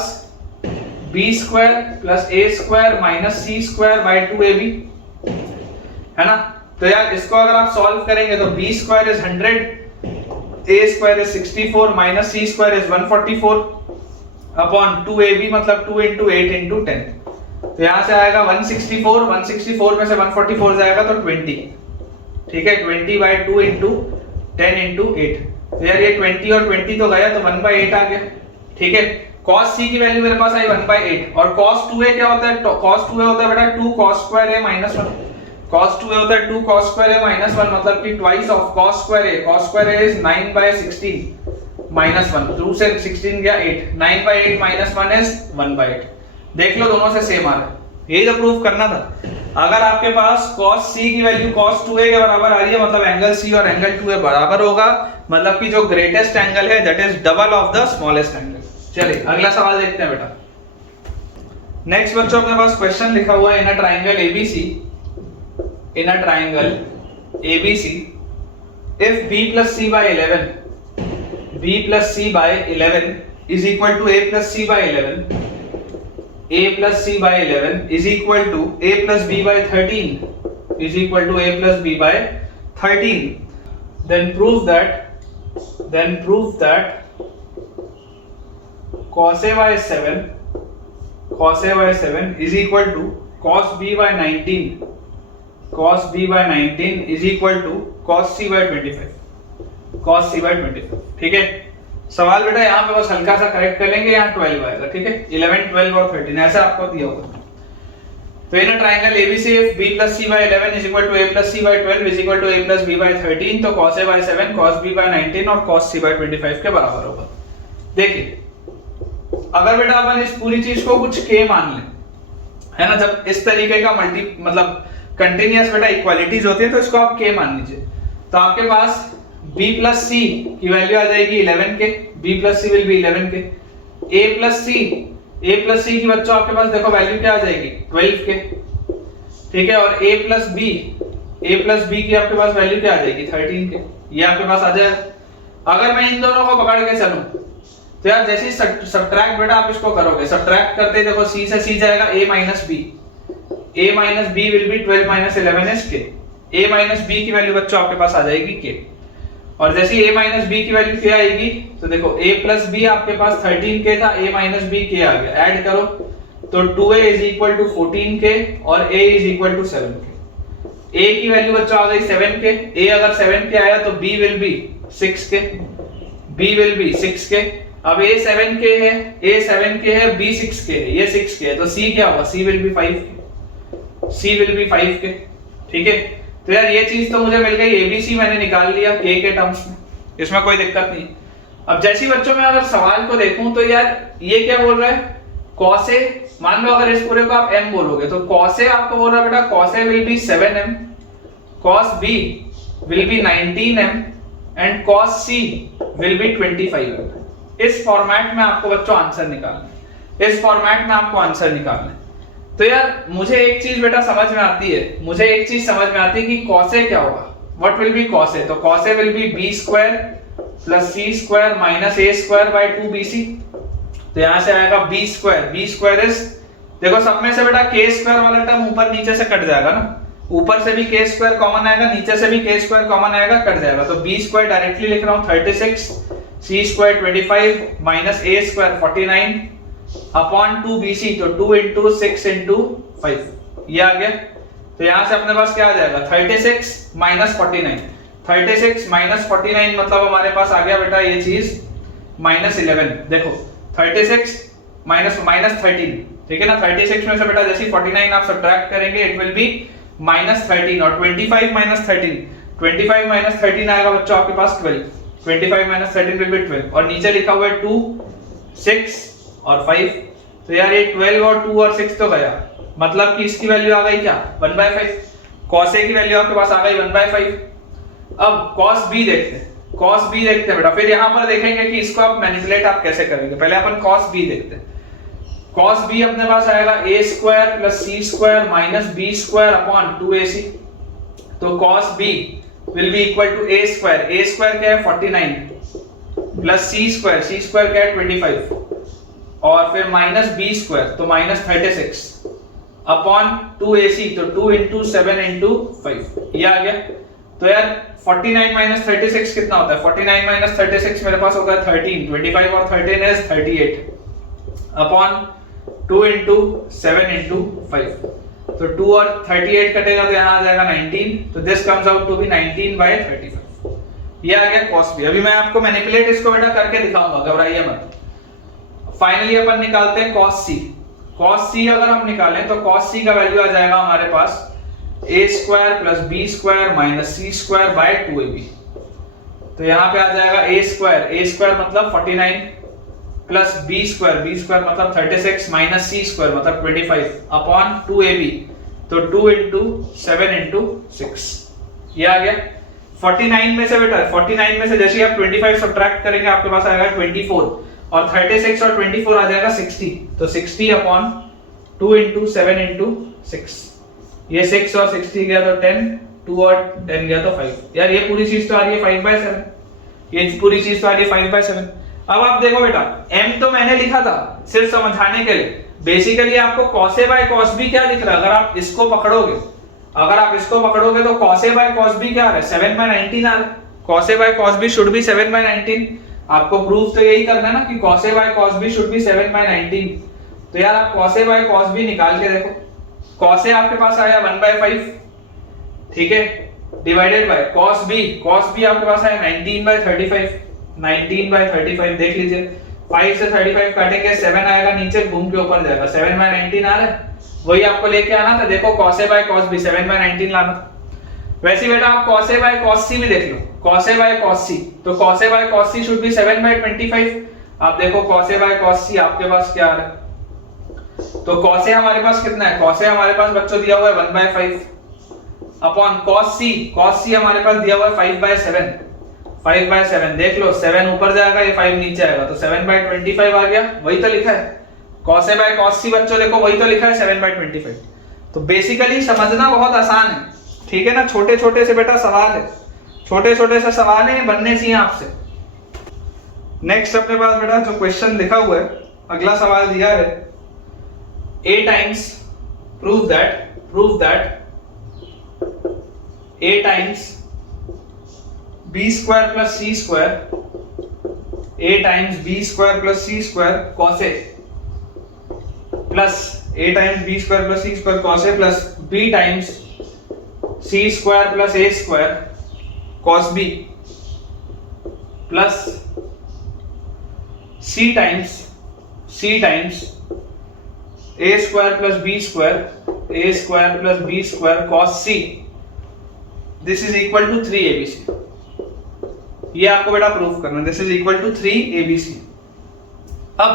b square plus a square minus c square by 2ab, है ना। तो यार इसको अगर आप सॉल्व करेंगे तो b square is 100, a square is 64 minus c square is 144 upon 2ab, मतलब 2 इंटू 8 इंटू 10। तो यहां से आएगा 164 में से 144 जाएगा तो 20, ठीक है, 20/2 इंटू 10 इंटू 8। तो यार ये 20 और 20 तो गया तो 1/8 आ गया। ठीक है, cos c की वैल्यू मेरे पास आई 1/8 और cos 2a क्या होता है, cos 2a होता है बेटा 2 cos square a minus 1, cos 2a होता है 2 cos square a minus 1, मतलब कि twice of cos square a। cos square a is 9/16 minus 1, 2 से 16 गया 8, 9/8 minus 1 is 1/8। देख लो दोनों से सेम आ रहा है, यही तो प्रूफ करना था। अगर आपके पास cos c की वैल्यू cos 2a के बराबर आ रही है, मतलब एंगल c और एंगल 2a बराबर होगा, मतलब कि जो ग्रेटेस्ट एंगल है that is double of the smallest angle. चलिए अगला सवाल देखते हैं बेटा। नेक्स्ट बच्चों अपने पास क्वेश्चन लिखा हुआ है, in a triangle ABC if b plus c by 11 is equal to a plus c by 11, a plus c by 11 is equal to a plus b by 13 is equal to a plus b by 13, then prove that cos a by 7 is equal to cos b by 19 is equal to cos c by 25। ठीक है, सवाल बेटा यहाँ पे बस हल्का सा करेक्ट कर लेंगे, यहाँ 12 आएगा। ठीक है, 11, 12 और 13 ऐसा आपको दिया होगा। तो in triangle ABC if b plus c by 11 is equal to a plus c by 12 is equal to a plus b by 13, तो cos a by 7 cos b by 19 और cos c by 25 के बराबर होगा। देखिए अगर बेटा अपन इस पूरी चीज को कुछ k मान लें, है ना, जब इस तरीके का मतलब कंटिन्यूअस बेटा इक्वालिटीज होती है तो इसको आप k मान लीजिए। तो आपके पास b प्लस c की वैल्यू आ जाएगी 11 के, b plus c will be 11 के, a प्लस c की बच्चों आपके पास देखो वैल्यू क्या आ जाएगी 12 के, ठीक है, और a प्लस b की आपके पास वैल्यू क्या आ जाएगी 13 के, ये आपके पास आ जाएगा। अगर मैं इन दोनों को पकड़ के चलूं तो यार जैसे ही सब्ट्रैक्ट बेटा आप इसको करोगे, सब्ट्रैक्ट करते देखो c से c जाएगा a minus b will B 12 minus 11 is k, a minus b की वैल्यू बच्चों आपके पास आ जाएगी k, और जैसे a माइनस b की वैल्यू क्या आएगी तो देखो a प्लस b आपके पास 13k था, a माइनस b k आ गया, ऐड करो तो 2a is equal to 14k और a is equal to 7k। a की वैल्यू बच्चों आ गई 7k, a अगर 7k आया तो b will B 6k, b will B 6k। अब a 7k है, b 6k है, ये 6k है, तो c क्या होगा, c विल बी 5k, ठीक है। तो यार ये चीज तो मुझे मिल गई, एबीसी मैंने निकाल लिया k के टर्म्स में, इसमें कोई दिक्कत नहीं। अब जैसी बच्चों में अगर सवाल को देखूं तो यार ये क्या बोल रहा है, cos a, मान लो अगर इस पूरे को आप m बोलोगे तो cos a आपको बोल रहा है बेटा cos a will be 7m, cos b will B 19m and cos c will be 25m। इस फॉर्मेट में आपको बच्चों आंसर निकालना है, इस फॉर्मेट में आपको आंसर निकालना है। तो यार मुझे एक चीज बेटा समझ में आती है, कि cos a क्या होगा, what will be cos a, तो cos a will be b square plus c square minus a square by 2bc। तो यहां से आएगा b स्क्वायर इज, देखो सब में से बेटा k स्क्वायर वाला टर्म ऊपर नीचे से कट जाएगा ना, ऊपर से भी k स्क्वायर कॉमन आएगा, नीचे से भी k स्क्वायर कॉमन आएगा, कट जाएगा, तो b स्क्वायर डायरेक्टली लिख रहा हूं 36, c square 25 minus a square 49 upon 2bc, तो 2 into 6 into 5 ये आ गया। तो यहां से अपने पास क्या आ जाएगा 36 माइनस 49, 36 माइनस 49 मतलब हमारे पास आ गया बेटा ये चीज माइनस 11। देखो 36 माइनस 13, ठीक है ना, 36 में से बेटा जैसे 49 आप सब्ट्रैक्ट करेंगे इट विल बी माइनस 13, और 25 माइनस 13 आएगा बच्चों आपके पास 12, 25 माइनस 13 विल बी 12, और नीचे लिखा हुआ है 2 6 और 5, तो यार ये 12 और 2 और 6 तो गया, मतलब कि इसकी वैल्यू आ गई क्या 1/5, cos a की वैल्यू आपके पास आ गई 1/5। अब cos b देखते हैं बेटा, फिर यहां पर देखेंगे कि इसको आप मैनिपुलेट आप कैसे करेंगे। पहले अपन cos b देखते हैं, cos b अपने पास आएगा a square plus c square minus b square upon 2ac, तो cos b will be equal to a square क्या है 49 प्लस c स्क्वायर क्या है 25 और फिर माइनस b स्क्वायर तो माइनस 36 अपॉन 2ac, तो 2 into 7 into 5 ये आ गया। तो यार 49 माइनस 36 कितना होता है, 49 माइनस 36 मेरे पास होता है 13, 25 और 13 is 38 अपॉन 2 into 7 into 5, तो 2 और 38 कटेगा तो यहाँ आ जाएगा 19, तो this comes out to be 19/35, ये आ गया cos b। अभी मैं आपको मैनिपुलेट इसको बेटा करके दिखाऊंगा, घबराइए मत। फाइनली अपन निकालते हैं cos c अगर हम निकालें तो cos c का वैल्यू आ जाएगा हमारे पास a square plus b square minus c square by 2ab, तो यहाँ पे आ जाएगा a स्क्वायर मतलब 49 प्लस b स्क्वायर मतलब 36 माइनस c स्क्वायर मतलब 25 अपॉन 2ab, तो 2 into 7 into 6 ये आ गया। 49 में से बेटा 49 में से जैसे आप 25 सब्ट्रैक्ट करेंगे आपके पास आएगा 24 और 36 और 24 आ जाएगा 60, तो 60 अपॉन 2 into 7 into 6, ये 6 और 60 गया तो 10, 2 और 10 गया तो 5, यार ये पूरी चीज तो आ रही है 5/7, ये पूरी चीज तो आ रही है 5/7। अब आप देखो बेटा m तो मैंने लिखा था सिर्फ समझाने के लिए, बेसिकली आपको cos a by cos b क्या दिख रहा है, अगर आप इसको पकड़ोगे तो cos a by cos b क्या आ रहा है 7/19 आ रहा है, cos a by cos b should be 7/19। आपको प्रूफ तो यही करना है ना कि cos a by cos b should be 7/19, तो यार आप cos a by cos b निकाल के देखो, cos a आपके पास आया 1/5, ठीक है, डिवाइडेड बाय cos b आपके पास आया 19/35 देख लीजिए, 5 से 35 काटेंगे 7 आएगा नीचे घूम के ऊपर जाएगा, 7/19 आ रहा है, वही आपको लेके आना था। देखो cos a by cos b 7/19 लाना था। वैसे बेटा आप cos a by cos c भी देख लो, cos a by cos c, तो cos a by cos c should be 7/25। आप देखो cos a by cos c आपके पास क्या आ रहा है, तो cos a हमारे पास कितना है, cos a हमारे पास बच्चों दिया हुआ है 1/5 अपॉन cos c हमारे पास दिया हुआ है 5/7, 5/7 देख लो, 7 ऊपर जाएगा, ये 5 नीचे आएगा, तो 7/25 आ गया, वही तो लिखा है। cos A by cos C बच्चों देखो वही तो लिखा है 7/25। तो बेसिकली समझना बहुत आसान है, ठीक है ना। छोटे छोटे से बेटा सवाल है, छोटे छोटे से सवाल है, बनने चाहिए आपसे। नेक्स्ट अपने पास बेटा जो क्वेश्चन लिखा हुआ है, अगला सवाल दिया है A times prove that A times B square plus C square, A times B square plus C square cos A plus A times B square plus C square cos A plus B times C square plus A square cos B plus C times A square plus B square cos C, this is equal to 3ABC। ये आपको बेटा प्रूफ करना है, this is equal to 3ABC। अब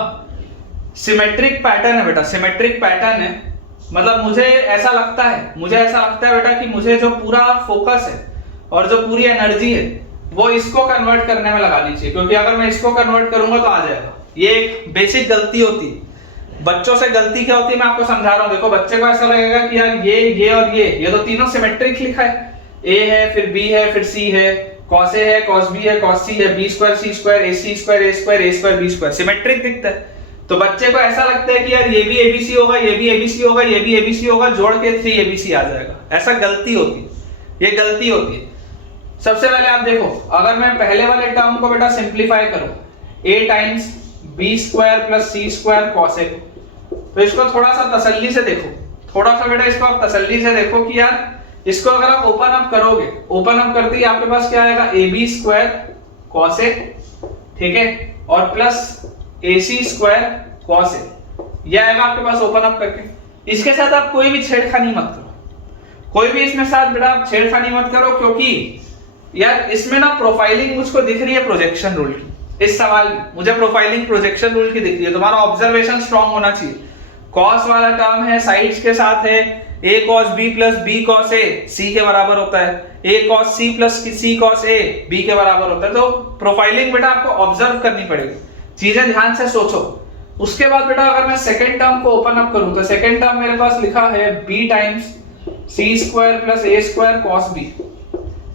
सिमेट्रिक पैटर्न है बेटा, सिमेट्रिक पैटर्न है, मतलब मुझे ऐसा लगता है बेटा कि मुझे जो पूरा फोकस है और जो पूरी एनर्जी है वो इसको कन्वर्ट करने में लगानी चाहिए, क्योंकि अगर मैं इसको कन्वर्ट करूंगा तो आ जाएगा। ये एक बेसिक गलती होती है बच्चों से। गलती क्या होती है मैं आपको समझा रहा हूं। देखो बच्चे को ऐसा लगेगा कि यार ये और ये तो तीनों सिमेट्रिक लिखा है, A है, फिर B है, फिर C है, cos A है, cos B है, cos C है, B square C square AC square A square B square, symmetric दिखता है। तो बच्चे को ऐसा लगता है कि यार ये भी ABC होगा, ये भी ABC होगा, ये भी ABC होगा, जोड़ के 3ABC आ जाएगा। ऐसा गलती होती है, ये गलती होती है। सबसे पहले आप देखो, अगर मैं पहले वाले टर्म को बेटा सिंप्लीफाई करूं, A times B square plus C square cos A, तो इसको थोड़ा सा तसल्ली से देखो, थोड़ा सा बेटा इसको आप तसल्ली से देखो कि यार इसको अगर आप ओपन अप करोगे, ओपन अप करते ही आपके पास क्या आएगा, AB स्क्वायर cos A, ठीक है, और plus AC square cos A, ये आएगा आपके पास ओपन अप करके। इसके साथ आप कोई भी छेड़खानी मत करो, कोई भी इसमें साथ बेटा आप छेड़खानी मत करो, क्योंकि यार इसमें ना प्रोफाइलिंग मुझको दिख रही है प्रोजेक्शन रूल की। इस सवाल में मुझे प्रोफाइलिंग प्रोजेक्शन रूल की दिख रही है। तुम्हारा ऑब्जर्वेशन स्ट्रांग होना चाहिए। कॉस वाला टर्म है, साइड्स के साथ है, a cos b plus b cos a c के बराबर होता है, a cos c plus c cos a b के बराबर होता है। तो प्रोफाइलिंग बेटा आपको ऑब्जर्व करनी पड़ेगी, चीजें ध्यान से सोचो। उसके बाद बेटा अगर मैं सेकंड टर्म को ओपन अप करूं, तो सेकंड टर्म मेरे पास लिखा है b times c square plus a square cos b।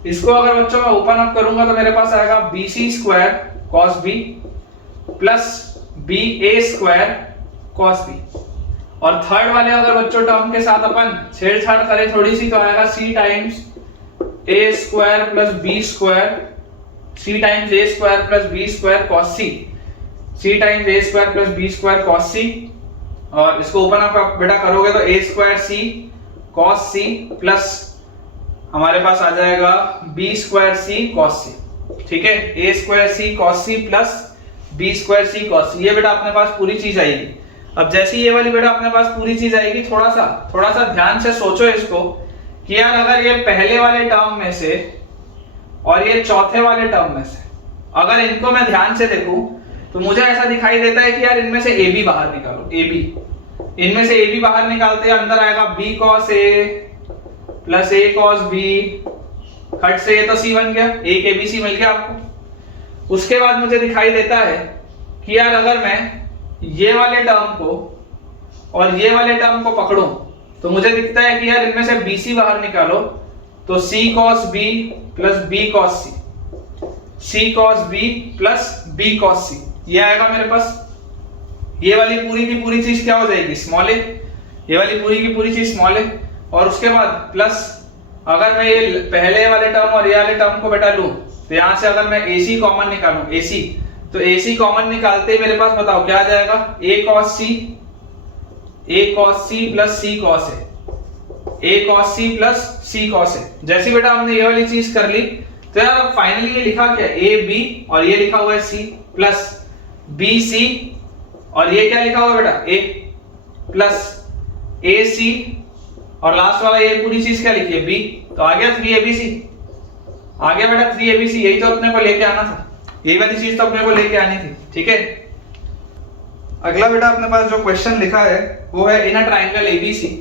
इसको अगर बच्चों मैं ओपन अप करूंगा तो मेरे पास आएगा bc square cos b plus ba square cos b। और थर्ड वाले अगर बच्चों टर्म के साथ अपन छेड़छाड़ करें थोड़ी सी, तो आएगा c times a square plus b square, c times a square plus b square cos c, c times a square plus b square cos c। और इसको ओपन अप बेटा करोगे तो a square c cos c plus हमारे पास आ जाएगा b square c cos c, ठीक है, a square c cos c plus b square c cos c। ये बेटा अपने पास पूरी चीज आएगी। अब जैसे ये वाली बेटा अपने पास पूरी चीज आएगी, थोड़ा सा ध्यान से सोचो इसको कि यार अगर ये पहले वाले टर्म में से और ये चौथे वाले टर्म में से अगर इनको मैं ध्यान से देखूं तो मुझे ऐसा दिखाई देता है कि यार इनमें से AB बाहर निकालो, AB, इनमें से AB बाहर निकालते हैं, अंदर आएगा B cos A plus A cos B, हट से ये तो C बन गया, एक ABC मिल गया आपको। उसके बाद मुझे दिखाई देता है कि यार अगर मैं ये वाले टर्म को और ये वाले टर्म को पकड़ूं तो मुझे दिखता है कि यार इनमें से BC बाहर निकालो तो C cos B plus B cos C, C cos B plus B cos C, ये आएगा मेरे पास। ये वाली पूरी की पूरी चीज क्या हो जाएगी, स्मॉल a, ये वाली पूरी की पूरी चीज स्मॉल a। और उसके बाद प्लस अगर मैं ये पहले वाले टर्म और ये वाले टर्म को बेटा लूं तो यहां से अगर मैं AC कॉमन निकालूं, AC, तो AC कॉमन निकालते ही मेरे पास बताओ क्या आ जाएगा, A cos C plus C cos A, A cos C plus C cos A। जैसे बेटा हमने ये वाली चीज कर ली तो यार फाइनली ये लिखा क्या, A B और ये लिखा हुआ है C प्लस B C और ये क्या लिखा हुआ है बेटा, A प्लस A C और लास्ट वाला ये पूरी चीज क्या लिखी है, B। तो आ गया 3ABC, आ गया बेटा 3ABC। यही तो अपने को लेके आना था, यही वाली चीज तो अपने को लेके आनी थी, ठीक है। अगला बेटा अपने पास जो क्वेश्चन लिखा है वो है in a triangle ABC,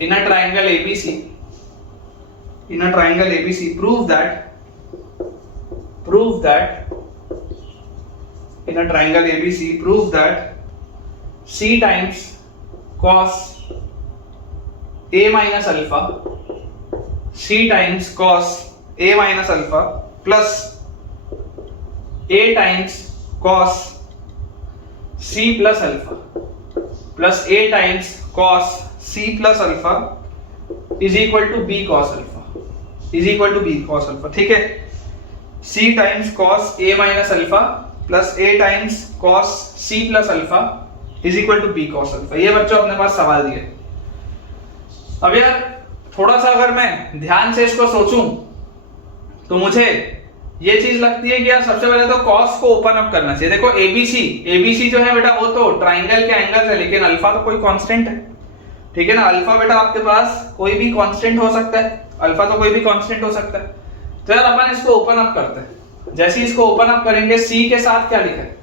in a triangle ABC prove that prove that in a triangle ABC, prove that c times cos a minus alpha, c times cos a minus alpha plus a times cos c plus alpha plus a times cos c plus alpha is equal to b cos alpha, is equal to b cos alpha. ठीक है, c times cos a minus alpha plus a times cos c plus alpha is equal to b cos alpha. ये बच्चों अपने पास सवाल दिए. अब यार थोड़ा सा अगर मैं ध्यान से इसको सोचूं तो मुझे ये चीज लगती है कि यार सबसे पहले तो cos को ओपन अप करना चाहिए. देखो ABC जो है बेटा वो तो ट्राइंगल के एंगल है, लेकिन अल्फा तो कोई कांस्टेंट है. ठीक है ना, अल्फा बेटा आपके पास कोई भी कांस्टेंट हो सकता है, अल्फा तो कोई भी कांस्टेंट हो सकता है. तो यार अपन इसको ओपन अप करते हैं. जैसे ही इसको ओपन अप करेंगे c के साथ क्या लिखा है,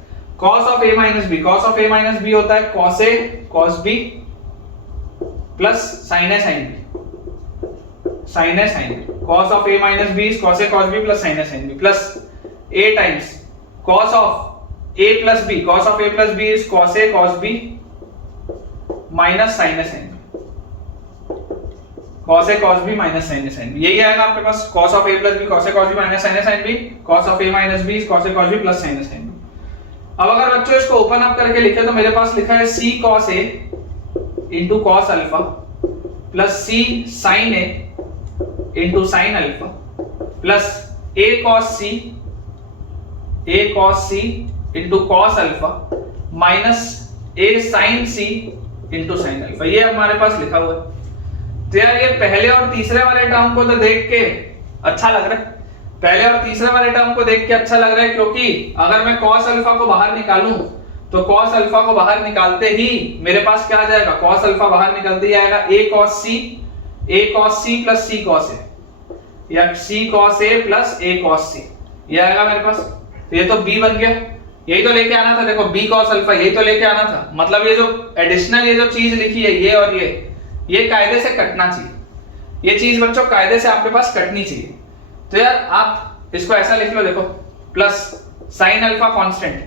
cos of a minus B. cos of a minus B होता है cos a cos b plus sin a sin b, sin a sin b. cos of a minus b is cos a cos b plus sin a sin b plus a times cos of a plus b. cos of a plus b is cos a cos b minus sin a sin b. cos a cos b minus sin a sin b. यही आएगा आपके पास cos of a plus b cos a cos b minus sin a sin b. cos of a minus b is cos a cos b plus sin a sin b. अब अगर बच्चों इसको ओपन अप करके लिखे तो मेरे पास लिखा है c cos a into cos alpha plus c sin a into sin alpha plus a cos c into cos alpha minus a sin c into sin alpha. ये हमारे पास लिखा हुआ है. तो यार ये पहले और तीसरे वाले टर्म को तो देख के अच्छा लग रहा है. पहले और तीसरे वाले टर्म को देख के अच्छा लग रहा है क्योंकि अगर मैं cos अल्फा को बाहर निकालूं तो cos अल्फा को बाहर निकालते ही मेरे पास क्या आ जाएगा, cos अल्फा बाहर निकलते ही आएगा a cos c plus c cos a या c cos a plus a cos c. ये आएगा मेरे पास. तो ये तो b बन गया. यही तो लेके आना था. देखो b cos अल्फा यही तो लेके आना था. मतलब ये जो एडिशनल ये जो चीज लिखी है ये और ये कायदे से कटना चाहिए. ये चीज बच्चों कायदे से आपके पास कटनी चाहिए. तो यार आप इसको ऐसा लिख लो. देखो plus sine alpha constant.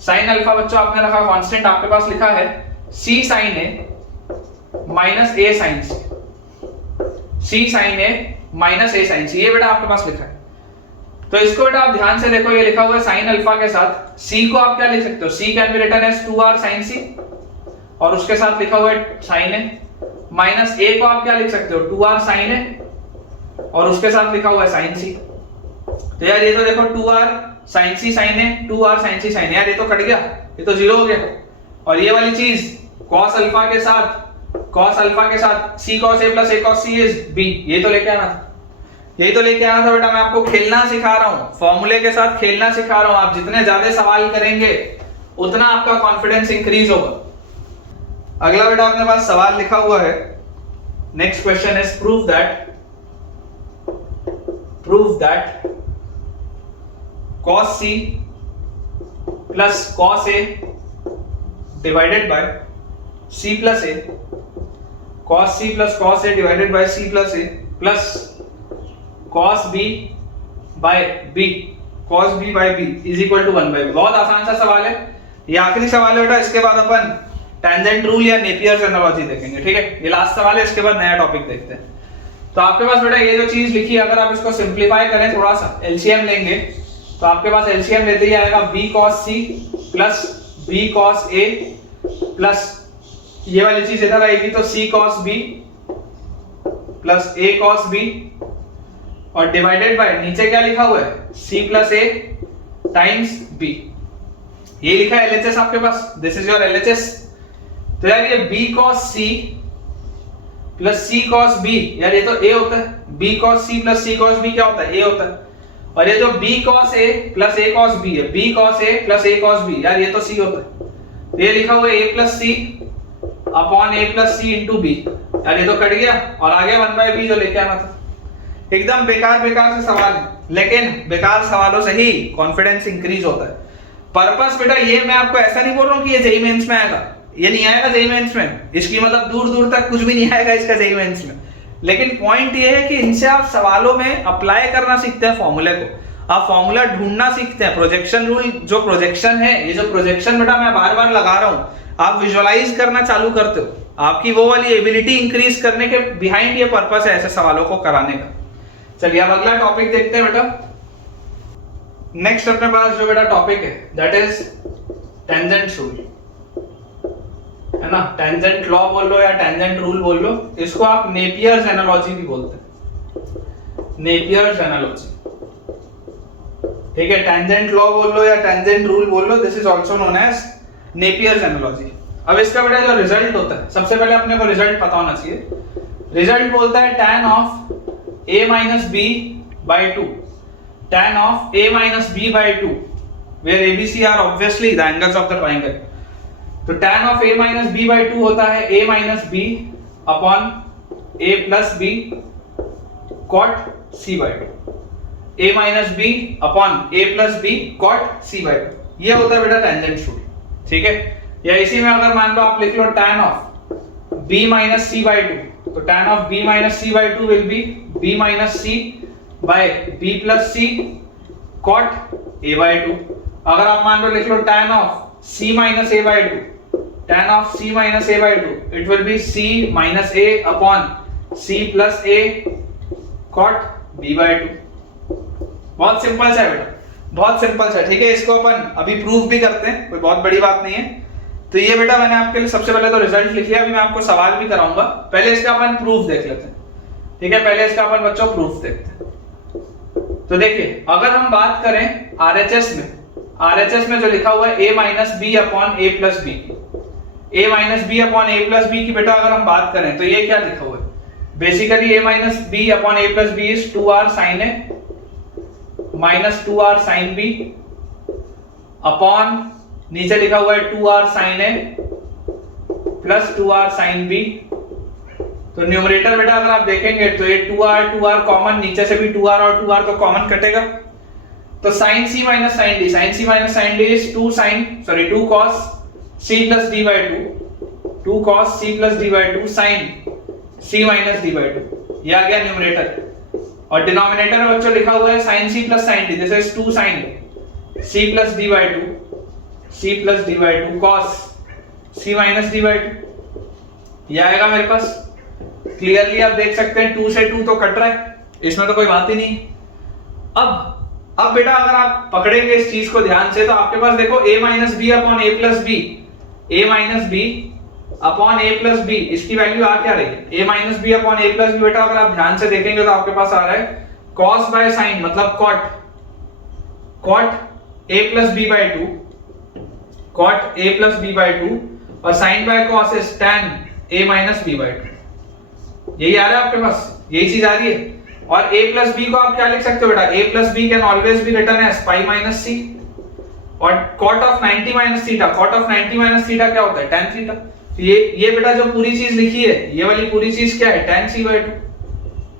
Sine alpha बच्चों आपने रखा कांस्टेंट. आपके पास लिखा है c sin a minus a sin c. c sin a minus a sin c. ये बेटा आपके पास लिखा है. तो इसको बेटा आप ध्यान से देखो. ये लिखा हुआ है साइन अल्फा के साथ c को आप क्या लिख सकते हो, c can be written as 2r sin c और उसके साथ लिखा हुआ है sin a माइनस a को आप क्या लिख सकते हो 2r sin a और उसके साथ लिखा हुआ है sin c. तो यार ये तो देखो 2r sin c sin a 2r sin c sin a. यार ये तो कट गया, ये तो जीरो हो गया. और ये वाली चीज cos अल्फा के साथ c cos a plus a cos c is b. ये तो लेके आना था. यही तो लेके आना था बेटा. मैं आपको खेलना सिखा रहा हूँ, फॉर्मूले के साथ खेलना सिखा रहा हूँ. आप जितने ज्यादा सवाल करेंगे उतना आपका कॉन्फिडेंस इंक्रीज होगा. अगला बेटा अपने पास सवाल लिखा हुआ है. Next question is prove that cos c plus cos a divided by c plus a, cos c plus cos a divided by c plus a plus cos b by b is equal to 1 by b. बहुत आसान सा सवाल है. ये आखिरी सवाल है बेटा. इसके बाद अपन टेंजेंट रूल या नेपियर्स एनालॉजी देखेंगे. ठीक है, ये लास्ट सवाल है. इसके बाद नया टॉपिक देखते हैं. तो आपके पास बेटा ये जो चीज लिखी है, अगर आप इसको सिंप्लीफाई करें, थोड़ा सा एलसीएम लेंगे तो आपके पास एलसीएम लेते ही आएगा b cos c plus b cos a plus ये वाली चीज इधर आएगी तो c cos b plus a cos b और डिवाइडेड बाय नीचे क्या लिखा हुआ है c plus a times b. ये लिखा है LHS आपके पास. This is your LHS. तो यार ये b cos c plus c cos b, यार ये तो a होता है. b cos c plus c cos b क्या होता है, a होता है. और ये जो b cos a plus a cos b है, b cos a plus a cos b, यार ये तो c होता है. तो ये लिखा हुआ है a plus c upon a plus c into b. यार ये तो कट गया और आगे 1 बाय b जो लेके आना था. एकदम बेकार से सवाल है, लेकिन बेकार सवालों से ही कॉन्फिडेंस इंक्रीज होता है. पर्पस बेटा ये मैं आपको ऐसा नहीं बोल रहा हूँ कि ये जेईई मेंस में आएगा. ये नहीं आएगा जेईई मेंस में. इसकी मतलब दूर तक कुछ भी नहीं आएगा इसका जेईई मेंस में. लेकिन पॉइंट ये है कि इनसे आप सवालों में अप्लाई करना सीखते हैं फॉर्मूले को. आप फॉर्मूला ढूंढना सीखते हैं। प्रोजेक्शन रूल जो प्रोजेक्शन है, ये जो प्रोजेक्शन बेटा मैं बार बार लगा रहा हूं, आप विजुअलाइज करना चालू करते हो, आपकी वो वाली एबिलिटी इंक्रीज करने के बिहाइंड ये पर्पस है ऐसे सवालों को कराने का। चलिए अब अगला टॉपिक देखते हैं बेटा। नेक्स्ट अपने पास जो बेटा टॉपिक है दैट इज टेंजेंट रूल, है ना। टेंजेंट लॉ बोल लो या टेंजेंट रूल बोल लो, इसको आप नेपियर्स एनालॉजी भी बोलते हैं, नेपियर्स एनालॉजी, ठीक है। टेंजेंट लॉ बोल लो या टेंजेंट रूल बोल लो, this is also known as Napier's analogy. अब इसका बेटा जो रिजल्ट होता है, सबसे पहले अपने को रिजल्ट पता होना चाहिए। रिजल्ट बोलता है tan of a minus b by 2, tan of a minus b by 2, where ABC are obviously the angles of the triangle. तो tan of a minus b by 2 होता है a minus b upon a plus b cot c by 2, a minus b upon a plus b cot c by 2, ये होता है बेटा टेंजेंट रूल, ठीक है। या इसी में अगर मान लो आप लिख लो tan of b minus c by 2, तो tan of b minus c by 2 will be b minus c by b plus c cot a by 2। अगर आप मान लो लिख लो tan of c minus a by 2, tan of c minus a by 2, it will be c minus a upon c plus a cot b by 2। बहुत सिंपल सा है बेटा, बहुत सिंपल सा, ठीक है। इसको अपन अभी प्रूफ भी करते हैं, कोई बहुत बड़ी बात नहीं है। तो ये बेटा मैंने आपके लिए सबसे पहले तो रिजल्ट लिख लिया, अभी मैं आपको सवाल भी कराऊंगा। पहले इसका अपन प्रूफ देख लेते हैं, ठीक है। पहले इसका अपन बच्चों प्रूफ देखते हैं। तो देखिए अगर हम बात करें आरएचएस में, आरएचएस में जो लिखा हुआ है a minus B upon A plus B, a minus B upon A plus B की बेटा अगर हम बात करें तो ये क्या लिखा हुआ है, basically a minus B upon A plus B is 2r sine A minus 2r sine B upon नीचे लिखा हुआ है 2r sine A plus 2r sine B. तो न्यूमरेटर बेटा अगर आप देखेंगे तो ये 2r कॉमन, नीचे से भी 2r और 2r तो कॉमन कटेगा। तो sin c minus sin d, sin c minus sin d is 2 cos c plus d by 2, 2 cos c plus d by 2 sin c minus d by 2, ये आ गया न्यूमरेटर। और डिनोमिनेटर में बच्चों लिखा हुआ है sin c plus sin d, this is 2 sin c plus d by 2, c plus d by 2 cos c minus d by 2, ये आएगा मेरे पास। क्लियरली आप देख सकते हैं 2 से 2 तो कट रहा है, इसमें तो कोई बात ही नहीं। अब बेटा अगर आप पकड़ेंगे इस चीज को ध्यान से तो आपके पास देखो a minus B upon A plus B, a minus B upon A plus B, इसकी वैल्यू आ क्या रही है, a minus B upon A plus B. बेटा अगर आप ध्यान से देखेंगे तो आपके पास आ रहा है cos बाय sin, मतलब cot a plus b by 2, cot a plus b by 2, और sin by cos is tan a minus b by 2। यही आ रहा है आपके पास, यही चीज आ रही है। और a प्लस b को आप क्या लिख सकते हो बेटा, a plus b can always be written as pi minus c। और cot of 90 minus theta, cot of 90 minus theta क्या होता है, tan थीटा। तो ये बेटा जो पूरी चीज लिखी है, ये वाली पूरी चीज क्या है, tan c by 2,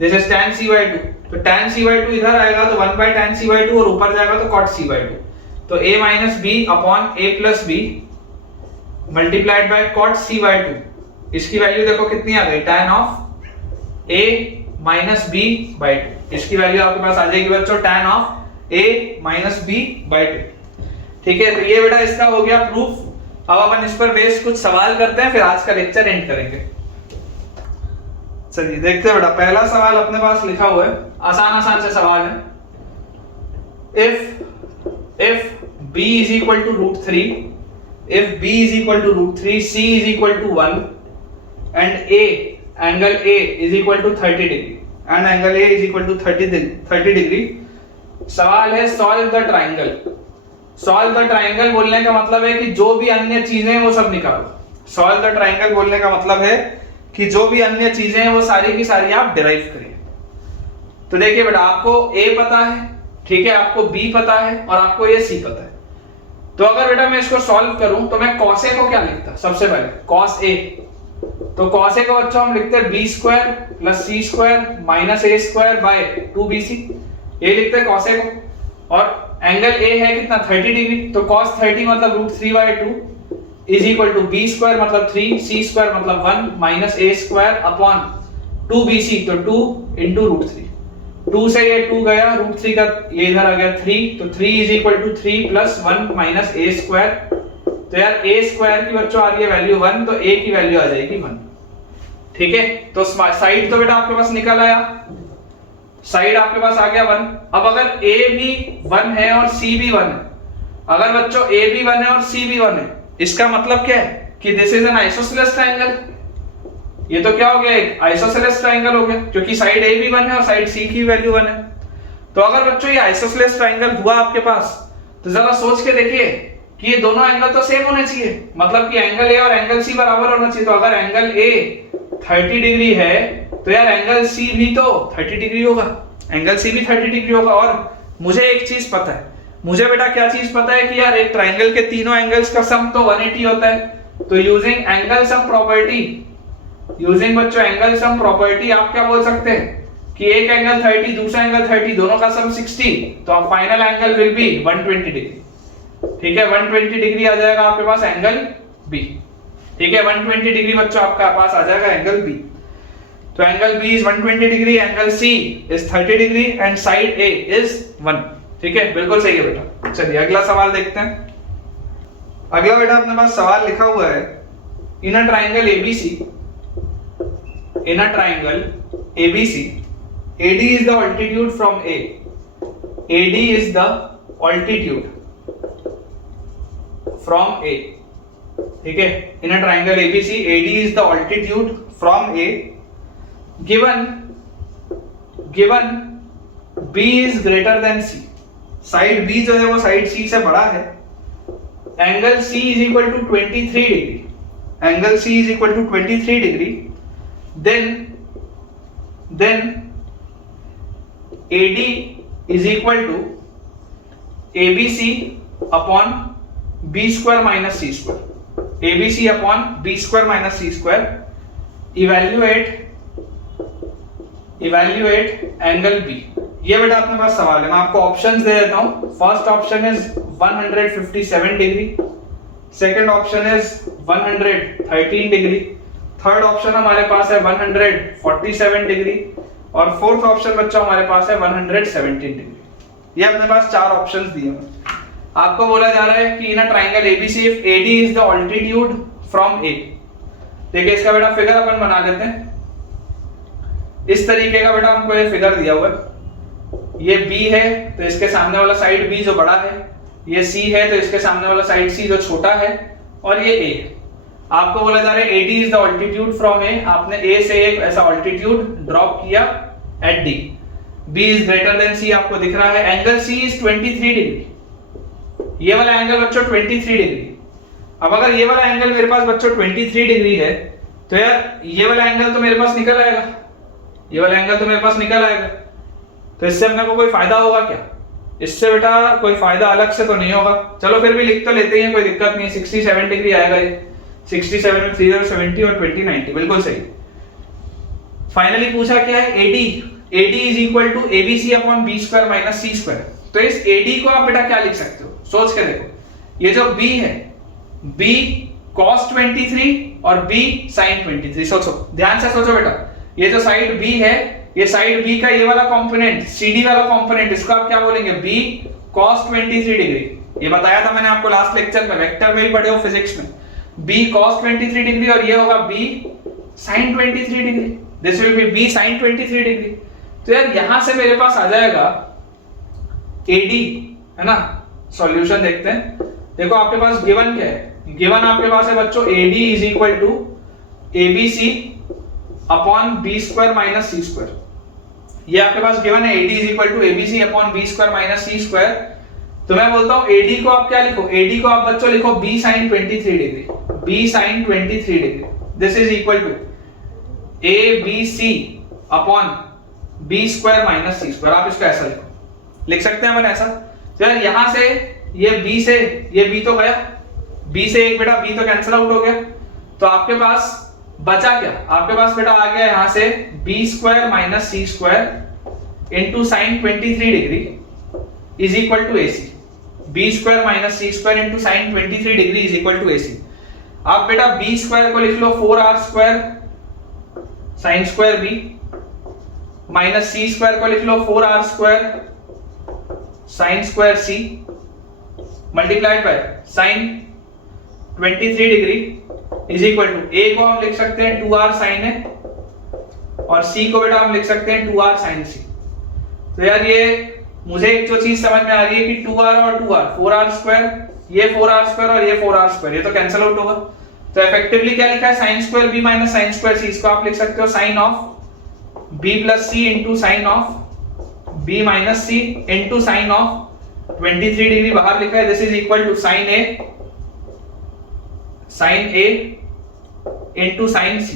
this is tan c by 2। तो tan c by 2 इधर आएगा तो 1 by tan c by 2, और ऊपर जाएगा तो cot c by 2। तो a minus b upon a plus b multiplied by cot c by 2, इसकी वैल्यू देखो कितनी आ गई, tan of a minus b by 2, इसकी वैल्यू आपके पास आ जाएगी बच्चों tan of a minus b by 2, ठीक है। तो ये बेटा इसका हो गया प्रूफ। अब अपन इस पर बेस कुछ सवाल करते हैं, फिर आज का लेक्चर एंड करेंगे। चलिए देखते हैं बेटा, पहला सवाल अपने पास लिखा हुआ है, आसान से सवाल है। if b is equal to √3, if b is equal to √3, c is equal to 1 and angle A is equal to 30 degree, and angle A is equal to 30 degree, सवाल है solve the triangle. Solve the triangle बोलने का मतलब है कि जो भी अन्य चीजें हैं वो सब निकालो। सॉल्व द ट्राइंगल बोलने का मतलब है कि जो भी अन्य चीजें हैं वो सारी की सारी आप डिराइव करिए। तो देखिए बेटा, आपको A पता है, ठीक है, आपको B पता है और आपको ये C पता है। तो अगर बेटा मैं इसको सॉल्व करूं तो मैं cos A को क्या लिखता, सबसे पहले cos A, तो cos A को बच्चों हम लिखते हैं b square plus c square minus a square by 2bc, ये लिखते हैं cos A को। और एंगल A है कितना, 30 डिग्री, तो cos 30 मतलब √3/2 is equal to b square मतलब 3, c स्क्वायर मतलब 1 minus a square upon 2bc, तो 2 into √3। 2 से ये 2 गया, √3 का ये इधर आ गया 3, तो 3 is equal to 3 plus 1 minus a square. तो यार a स्क्वायर की बच्चों आ रही है वैल्यू 1, तो a की वैल्यू आ जाएगी 1। ठीक है, तो साइड तो बेटा आपके पास निकल आया, साइड आपके पास आ गया 1। अब अगर a भी 1 है और c भी 1 है, अगर बच्चों a भी 1 है और c भी 1 है, इसका मतलब क्या है कि this is an isosceles triangle. ये तो क्या हो गया, एक आइसोसेलेस ट्रायंगल हो गया, क्योंकि साइड a भी 1 है और साइड c की वैल्यू 1 है। तो अगर बच्चों ये आइसोसेलेस ट्रायंगल हुआ आपके पास, तो जरा सोच के देखिए कि ये दोनों एंगल तो सेम होने चाहिए, मतलब कि एंगल a और एंगल c बराबर होना चाहिए। तो अगर एंगल a 30 डिग्री है, तो यार एंगल c भी तो 30 डिग्री होगा, एंगल c भी 30 डिग्री होगा। और मुझे एक चीज पता है, मुझे बेटा क्या चीज पता है कि यार एक ट्रायंगल के तीनों एंगल्स का सम तो 180 होता है। तो using angle sum property, using बच्चों एंगल सम प्रॉपर्टी, आप क्या बोल सकते हैं कि एक एंगल 30, दूसरा एंगल 30, दोनों का सम 60, तो आप final angle will be 120 degree. ठीक है, 120 डिग्री आ जाएगा आपके पास एंगल बी। ठीक है, 120 डिग्री बच्चों आपका पास आ जाएगा एंगल बी। तो angle B is 120 degree, angle C is 30 degree and side A is 1। ठीक है, बिल्कुल सही है बेटा। चलिए अगला सवाल देखते हैं। अगला बेटा अपने पास सवाल लिखा हुआ है, in a triangle ABC, in a triangle ABC, AD is the altitude from A. AD is the altitude from A. ठीक है, in a triangle ABC, AD is the altitude from A. Given B is greater than C. Side B जो है वो साइड C से बड़ा है। Angle C is equal to 23 degree. Angle C is equal to 23 degree. then AD is equal to ABC upon B square minus C square. ABC upon B square minus C square. Evaluate angle B. ये बेटा अपने पास सवाल है, मैं आपको ऑप्शंस दे देता हूं। First option is 157 degree, second option is 113 degree, third option हमारे पास है 147 डिग्री और फोर्थ ऑप्शन बच्चों हमारे पास है 117 डिग्री। ये अपने पास चार ऑप्शंस दिए हैं। आपको बोला जा रहा है कि in a triangle ABC if AD is the altitude from A. देखिए इसका बेटा फिगर अपन बना देते हैं। इस तरीके का बेटा हमको ये फिगर दिया हुआ है। ये बी है तो इसके सामने वाला साइड बी जो बड़ा है, ये सी है तो इसके सामने वाला साइड सी जो छोटा है, और ये ए है। आपको बोला जा रहा है AD is the altitude from A. आपने A से एक ऐसा ऑल्टीट्यूड ड्रॉप किया at D। B is greater than C आपको दिख रहा है। Angle C is 23 degree. ये वाला एंगल बच्चों 23 डिग्री। अब अगर ये वाला एंगल मेरे पास बच्चों 23 डिग्री है, तो यार ये वाला एंगल तो मेरे पास निकल आएगा, ये वाला एंगल तो मेरे पास निकल आएगा। तो इससे अपने को कोई फायदा होगा क्या? इससे बेटा कोई फायदा अलग से तो नहीं होगा। चलो फिर भी लिख तो लेते हैं, कोई दिक्कत नहीं। 67 डिग्री आएगा ये। 67 में 3 और 70 और 20 90, बिल्कुल सही। फाइनली पूछा क्या है, AD is equal to ABC upon B square minus C square. तो इस AD को आप बेटा क्या लिख सकते हो, सोच के देखो। ये जो B है, B cos 23 और B sin 23। सोचो, ध्यान से सोचो बेटा। ये जो साइड B है, ये साइड B का ये वाला कंपोनेंट, CD वाला कंपोनेंट, इसको आप क्या बोलेंगे, B cos 23 डिग्री। ये बताया था मैंने आपको लास्ट लेक्चर में, वेक्टर में ही पढ़े हो फिजिक्स में। B cos 23 डिग्री और ये होगा B sin 23 degree. This will B B sin 23 degree. तो यार यहां से मेरे पास आ जाएगा AD, है ना। सॉल्यूशन देखते हैं। देखो आपके पास गिवन क्या है, गिवन आपके पास है बच्चों AD is equal to ABC upon B square minus C square. ये आपके पास गिवन है, AD is equal to ABC upon B square minus C square. तो मैं बोलता हूं AD को आप क्या लिखो, AD को आप बच्चों लिखो B sin 23 degree, B sin 23 degree. This is equal to ABC upon B square minus C square. आप इसको ऐसा लिखो, लिख सकते हैं अपन ऐसा। तो यार यहां से ये B से ये B तो गया, B से एक बेटा B तो कैंसिल आउट हो गया। तो आपके पास बचा क्या, आपके पास बेटा आ गया यहां से B square minus C square into sin 23 degree is equal to AC। B square minus C square into sin 23 degree is equal to AC। आप बेटा B स्क्वायर को लिख लो 4R square sin square B minus C square को लिख लो 4r square sine square C multiplied by sine 23 degree is equal to a को हम लिख सकते हैं 2r sin a और c को बेटा हम लिख सकते हैं 2r sin c। तो यार ये मुझे एक जो चीज समझ में आ रही है कि 2r और 2r 4r स्क्वायर, ये 4r स्क्वायर और ये 4r स्क्वायर, ये तो कैंसिल आउट होगा। तो इफेक्टिवली क्या लिखा है sin square b minus sin square c, इसको आप लिख सकते हो sin of b plus c into sine of b minus c into sine of 23 degree बाहर लिखा है, this is equal to sin a into sine c।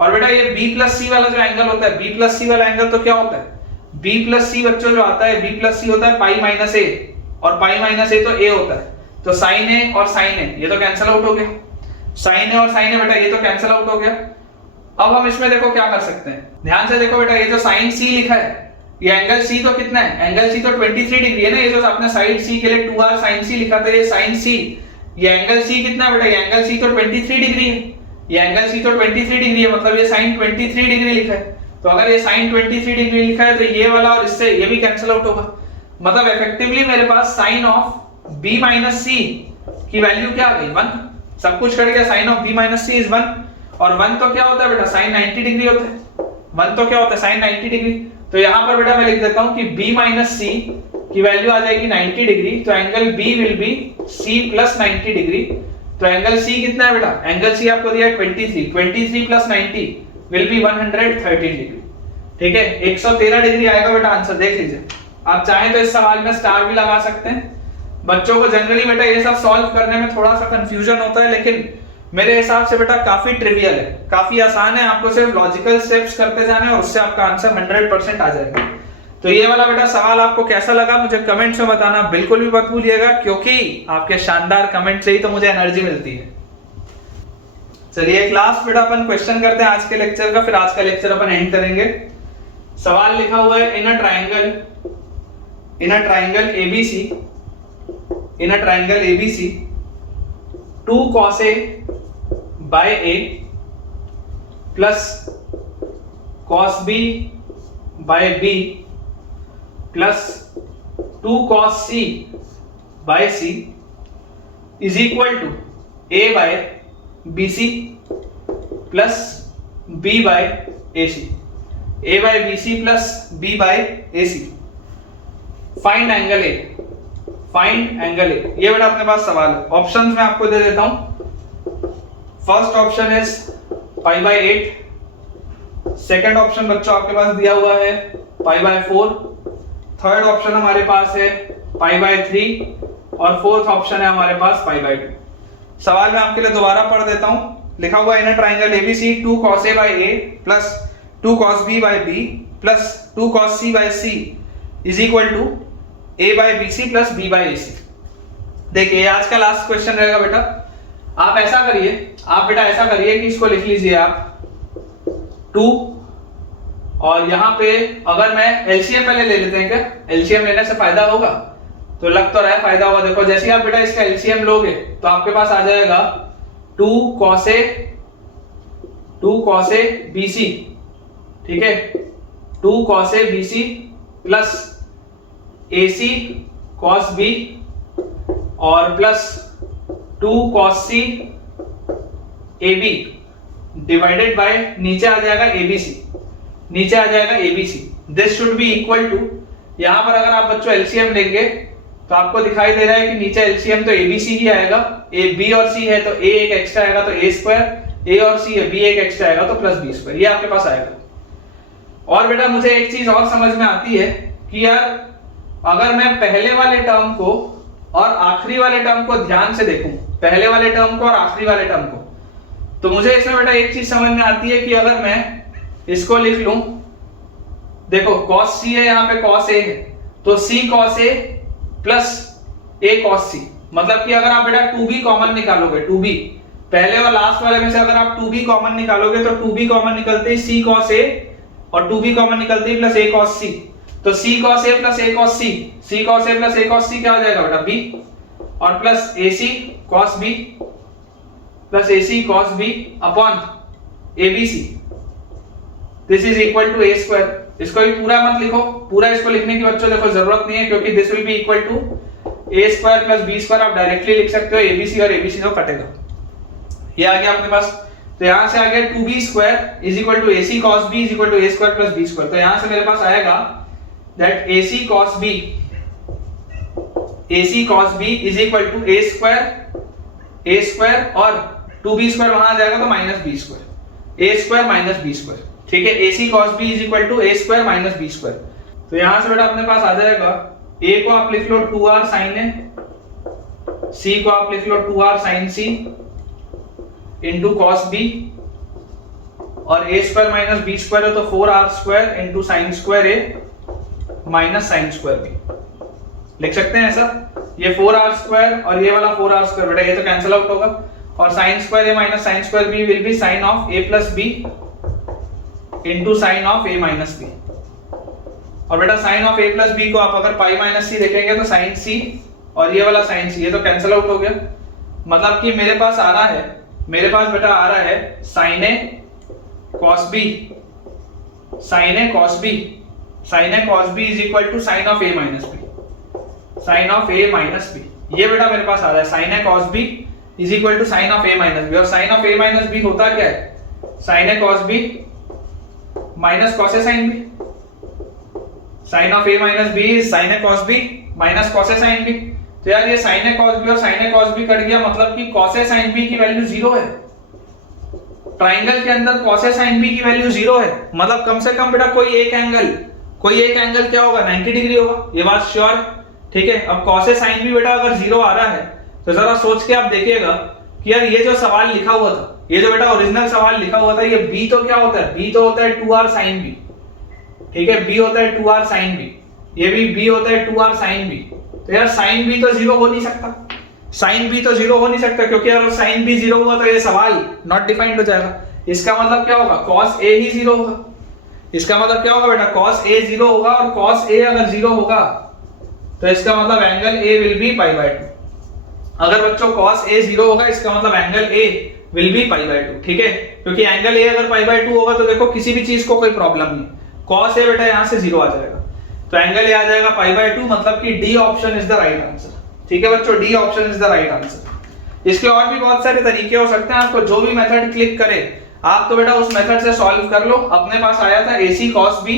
और बेटा ये b प्लस c वाला जो एंगल होता है, b प्लस c वाला एंगल तो क्या होता है, b प्लस c बच्चों जो आता है, b प्लस c होता है पाई माइनस a और पाई माइनस a तो a होता है। तो sin a और sin a ये तो कैंसिल आउट हो गया, sin a और sin a बेटा ये तो कैंसिल आउट हो गया। अब हम इसमें देखो क्या कर सकते हैं, ध्यान से देखो बेटा, ये जो sin c लिखा है, ये एंगल c तो कितना है, एंगल c तो 23 डिग्री है ना। ये जो आपने साइड c के लिए 2r sin c लिखा था, ये sin c, ये एंगल c कितना है बेटा, ये एंगल c तो 23 डिग्री है, ये एंगल c तो 23 डिग्री है, मतलब ये sin 23 डिग्री लिखा है। तो अगर ये sin 23 डिग्री लिखा है तो ये वाला और इससे ये भी कैंसिल आउट होगा। मतलब इफेक्टिवली मेरे पास sin of b minus c की वैल्यू क्या आ गई 1, सब कुछ कट गया, sin of b minus c is 1 और 1 तो क्या होता है बेटा sin 90 डिग्री होता है, 1 तो क्या होता है sin 90 डिग्री। तो यहां पर बेटा मैं लिख देता हूं कि b माइनस c की वैल्यू आ जाएगी 90 डिग्री, तो angle b will B c plus 90 degree. तो एंगल c कितना है बेटा, एंगल c आपको दिया है 23 प्लस 90 विल बी 113 डिग्री, ठीक है, 113 डिग्री आएगा बेटा आंसर। देख लीजिए, आप चाहें तो इस सवाल में स्टार भी लगा सकते हैं। बच्चों को जनरली बेटा ये सब सॉल्व करने में थोड़ा सा कंफ्यूजन होता है, लेकिन मेरे हिसाब से बेटा काफी ट्रिवियल है, काफी आसान है, आपको सिर्फ लॉजिकल स्टेप्स करते जाना है और उससे आपका आंसर 100% आ जाएगा। तो ये वाला बेटा सवाल आपको कैसा लगा मुझे कमेंट्स में बताना बिल्कुल भी मत भूलिएगा, क्योंकि आपके शानदार कमेंट से ही तो मुझे एनर्जी मिलती है। चलिए एक लास्ट बेटा अपन क्वेश्चन करते हैं आज के लेक्चर का, फिर आज का लेक्चर अपन एंड करेंगे। सवाल लिखा हुआ है in a triangle ABC 2 cos A by A plus cos B by B plus 2 cos C by C is equal to A by BC plus B by AC, A by BC plus B by AC। Find angle A, find angle A, ये बेटा अपने पास सवाल है। ऑप्शंस मैं आपको दे देता हूं। First option is pi by 8, second option बच्चों आपके पास दिया हुआ है पाई बाय 4, थर्ड ऑप्शन हमारे पास है पाई बाय 3 और फोर्थ ऑप्शन है हमारे पास पाई बाय 2। सवाल मैं आपके लिए दोबारा पढ़ देता हूं। लिखा हुआ है in a triangle ABC 2 cos A by A plus 2 cos B by B plus 2 cos C by C is equal to A by BC plus B by AC। देखिए आज का लास्ट क्वेश्चन रहेगा बेटा। आप ऐसा करिए, आप बेटा ऐसा करिए कि इसको लिख लीजिए आप 2 और यहाँ पे अगर मैं एलसीएम पहले ले लेते हैं क्या, एलसीएम लेने से फायदा होगा, तो लग तो रहा है फायदा होगा। देखो जैसे आप बेटा इसका एलसीएम लोगे तो आपके पास आ जाएगा 2 cos A BC, ठीक है, 2 cos A BC plus AC cos B और प्लस 2 cos C AB divided by नीचे आ जाएगा ABC, नीचे आ जाएगा ABC। This should be equal to, यहां पर अगर आप बच्चों एलसीएम लेंगे तो आपको दिखाई दे रहा है कि नीचे एलसीएम तो ABC ही आएगा, A B और C है तो A एक एक्स्ट्रा आएगा तो A स्क्वायर, A और C है B एक एक्स्ट्रा आएगा तो प्लस B स्क्वायर, ये आपके पास आएगा। और बेटा मुझे एक चीज और समझ में आती है कि यार अगर मैं पहले वाले टर्म को और आखिरी वाले टर्म को ध्यान से देखूं, पहले वाले टर्म को और आखिरी वाले टर्म को, तो मुझे इसमें बेटा एक चीज समझ में आती है कि अगर मैं इसको लिख लूं, देखो cos C है, यहाँ पे cos A है, तो C cos A plus A cos C, मतलब कि अगर आप बेटा 2b कॉमन निकालोगे, 2b पहले और लास्ट वाले में से अगर आप 2b कॉमन निकालोगे तो 2b कॉमन निकलते ही C cos A और 2b कॉमन निकलते ही प्लस A cos C, तो C cos A plus A cos C, C cos A plus A cos C क्या हो जाएगा बेटा B और plus AC cos B plus AC cos B upon ABC, this is equal to A square. इसको भी पूरा मत लिखो, पूरा इसको लिखने की बच्चों देखो जरूरत नहीं है, क्योंकि this will be equal to a square plus b square आप डायरेक्टली लिख सकते हो, abc और abc तो कटेगा। ये आ गया अपने पास, तो यहां से आ गया 2b square is equal to ac cos b is equal to a square plus b square. तो यहां से मेरे पास आएगा that ac cos b is equal to a square और 2b स्क्वायर वहां आ जाएगा तो minus b square, a square minus b square, ठीक है। ac cos b is equal to a square minus b square. तो यहां से बेटा अपने पास आ जाएगा a को आप लिख लो 2r sin a, c को आप लिख लो 2r sin c into cos b, और a square minus b square है तो 4r square into sine square a minus sine square b, लिख सकते हैं ऐसा। ये 4r स्क्वायर और ये वाला 4r स्क्वायर बेटा ये तो कैंसिल आउट होगा, और sine square a minus sine square b will be sine of a plus b into sine of a minus b। और बेटा sine of a plus b को आप अगर पाई माइनस c देखेंगे तो साइन c और ये वाला साइन c ये तो कैंसिल आउट हो गया। मतलब कि मेरे पास आ रहा है, मेरे पास बेटा आ रहा है sine a cos b, sine a cos b, sine a cos b is equal to sine of a minus b, sine of a minus b। ये बेटा मेरे पास आ रहा है sine a cos b is equal to sine of a minus b, और sine of a minus b होता क्या है, sine a cos b minus cos a sin b, sine of a minus b is sine a cos b minus cos a sin b। तो यार ये साइन a cos b और sine a cos b cut गया, मतलब कि cos a sin b की वैल्यू 0 है। ट्राइंगल के अंदर cos a sin b की वैल्यू 0 है, मतलब कम से कम बेटा कोई एक एंगल क्या होगा, 90 डिग्री होगा, ये बात श्योर, ठीक है। अब cos a sin b बेटा अगर 0 आ रहा है तो जरा सोच के आप देखिएगा कि यार ये जो सवाल लिखा हुआ था, ये जो बेटा ओरिजिनल सवाल लिखा हुआ था, ये b तो क्या होता है, b तो होता है 2r sin b, ठीक है, b होता है 2r sin b, ये भी b होता है 2r sin b। तो यार sin b तो 0 हो नहीं सकता, sin b तो 0 हो नहीं सकता, क्योंकि अगर sin b 0 हुआ तो ये सवाल नॉट डिफाइंड हो जाएगा। इसका मतलब क्या होगा, cos a ही 0 होगा। इसका मतलब क्या होगा बेटा, cos a 0 होगा, और cos a अगर 0 होगा तो इसका मतलब angle a will be pi by 2। अगर बच्चों cos a 0 होगा इसका मतलब angle a will be pi by 2, ठीक है, क्योंकि एंगल a अगर पाई बाय 2 होगा तो देखो किसी भी चीज को कोई प्रॉब्लम नहीं, cos a बेटा यहां से 0 आ जाएगा, तो एंगल a आ जाएगा पाई बाय 2, मतलब कि D option is the right answer, ठीक है बच्चों, D option is the right answer. इसके और भी बहुत सारे तरीके हो सकते हैं, आपको जो भी मेथड क्लिक करे आप तो बेटा उस मेथड से सॉल्व कर लो। अपने पास आया था ac cos b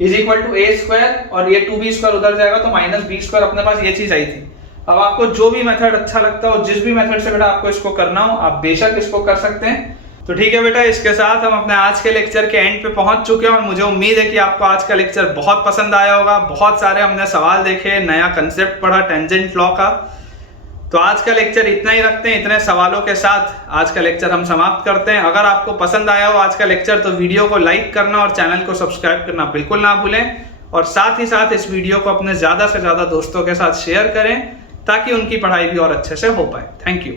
is equal to a square, और ये 2b स्क्वायर उधर जाएगा तो माइनस b स्क्वायर, अपने पास ये चीज आई थी। अब आपको जो भी मेथड अच्छा लगता हो, जिस भी मेथड से बेटा आपको इसको करना हो, आप बेशक इसको कर सकते हैं। तो ठीक है बेटा, इसके साथ हम अपने आज के लेक्चर के एंड पे पहुंच चुके हैं, और मुझे उम्मीद है कि आपको आज का लेक्चर बहुत पसंद आया होगा। बहुत सारे हमने सवाल देखे, नया कंसेप्ट पढ़ा टेंजेंट लॉ का। तो आज का लेक्चर इतना ही रखते हैं, इतने सवालों के साथ आज का लेक्चर हम समाप्त करते हैं। अगर आपको पसंद आया हो आज का लेक्चर तो वीडियो को लाइक करना और चैनल को सब्सक्राइब करना बिल्कुल ना भूलें, और साथ ही साथ इस वीडियो को अपने ज्यादा से ज्यादा दोस्तों के साथ शेयर करें ताकि उनकी पढ़ाई भी और अच्छे से हो पाए। Thank you.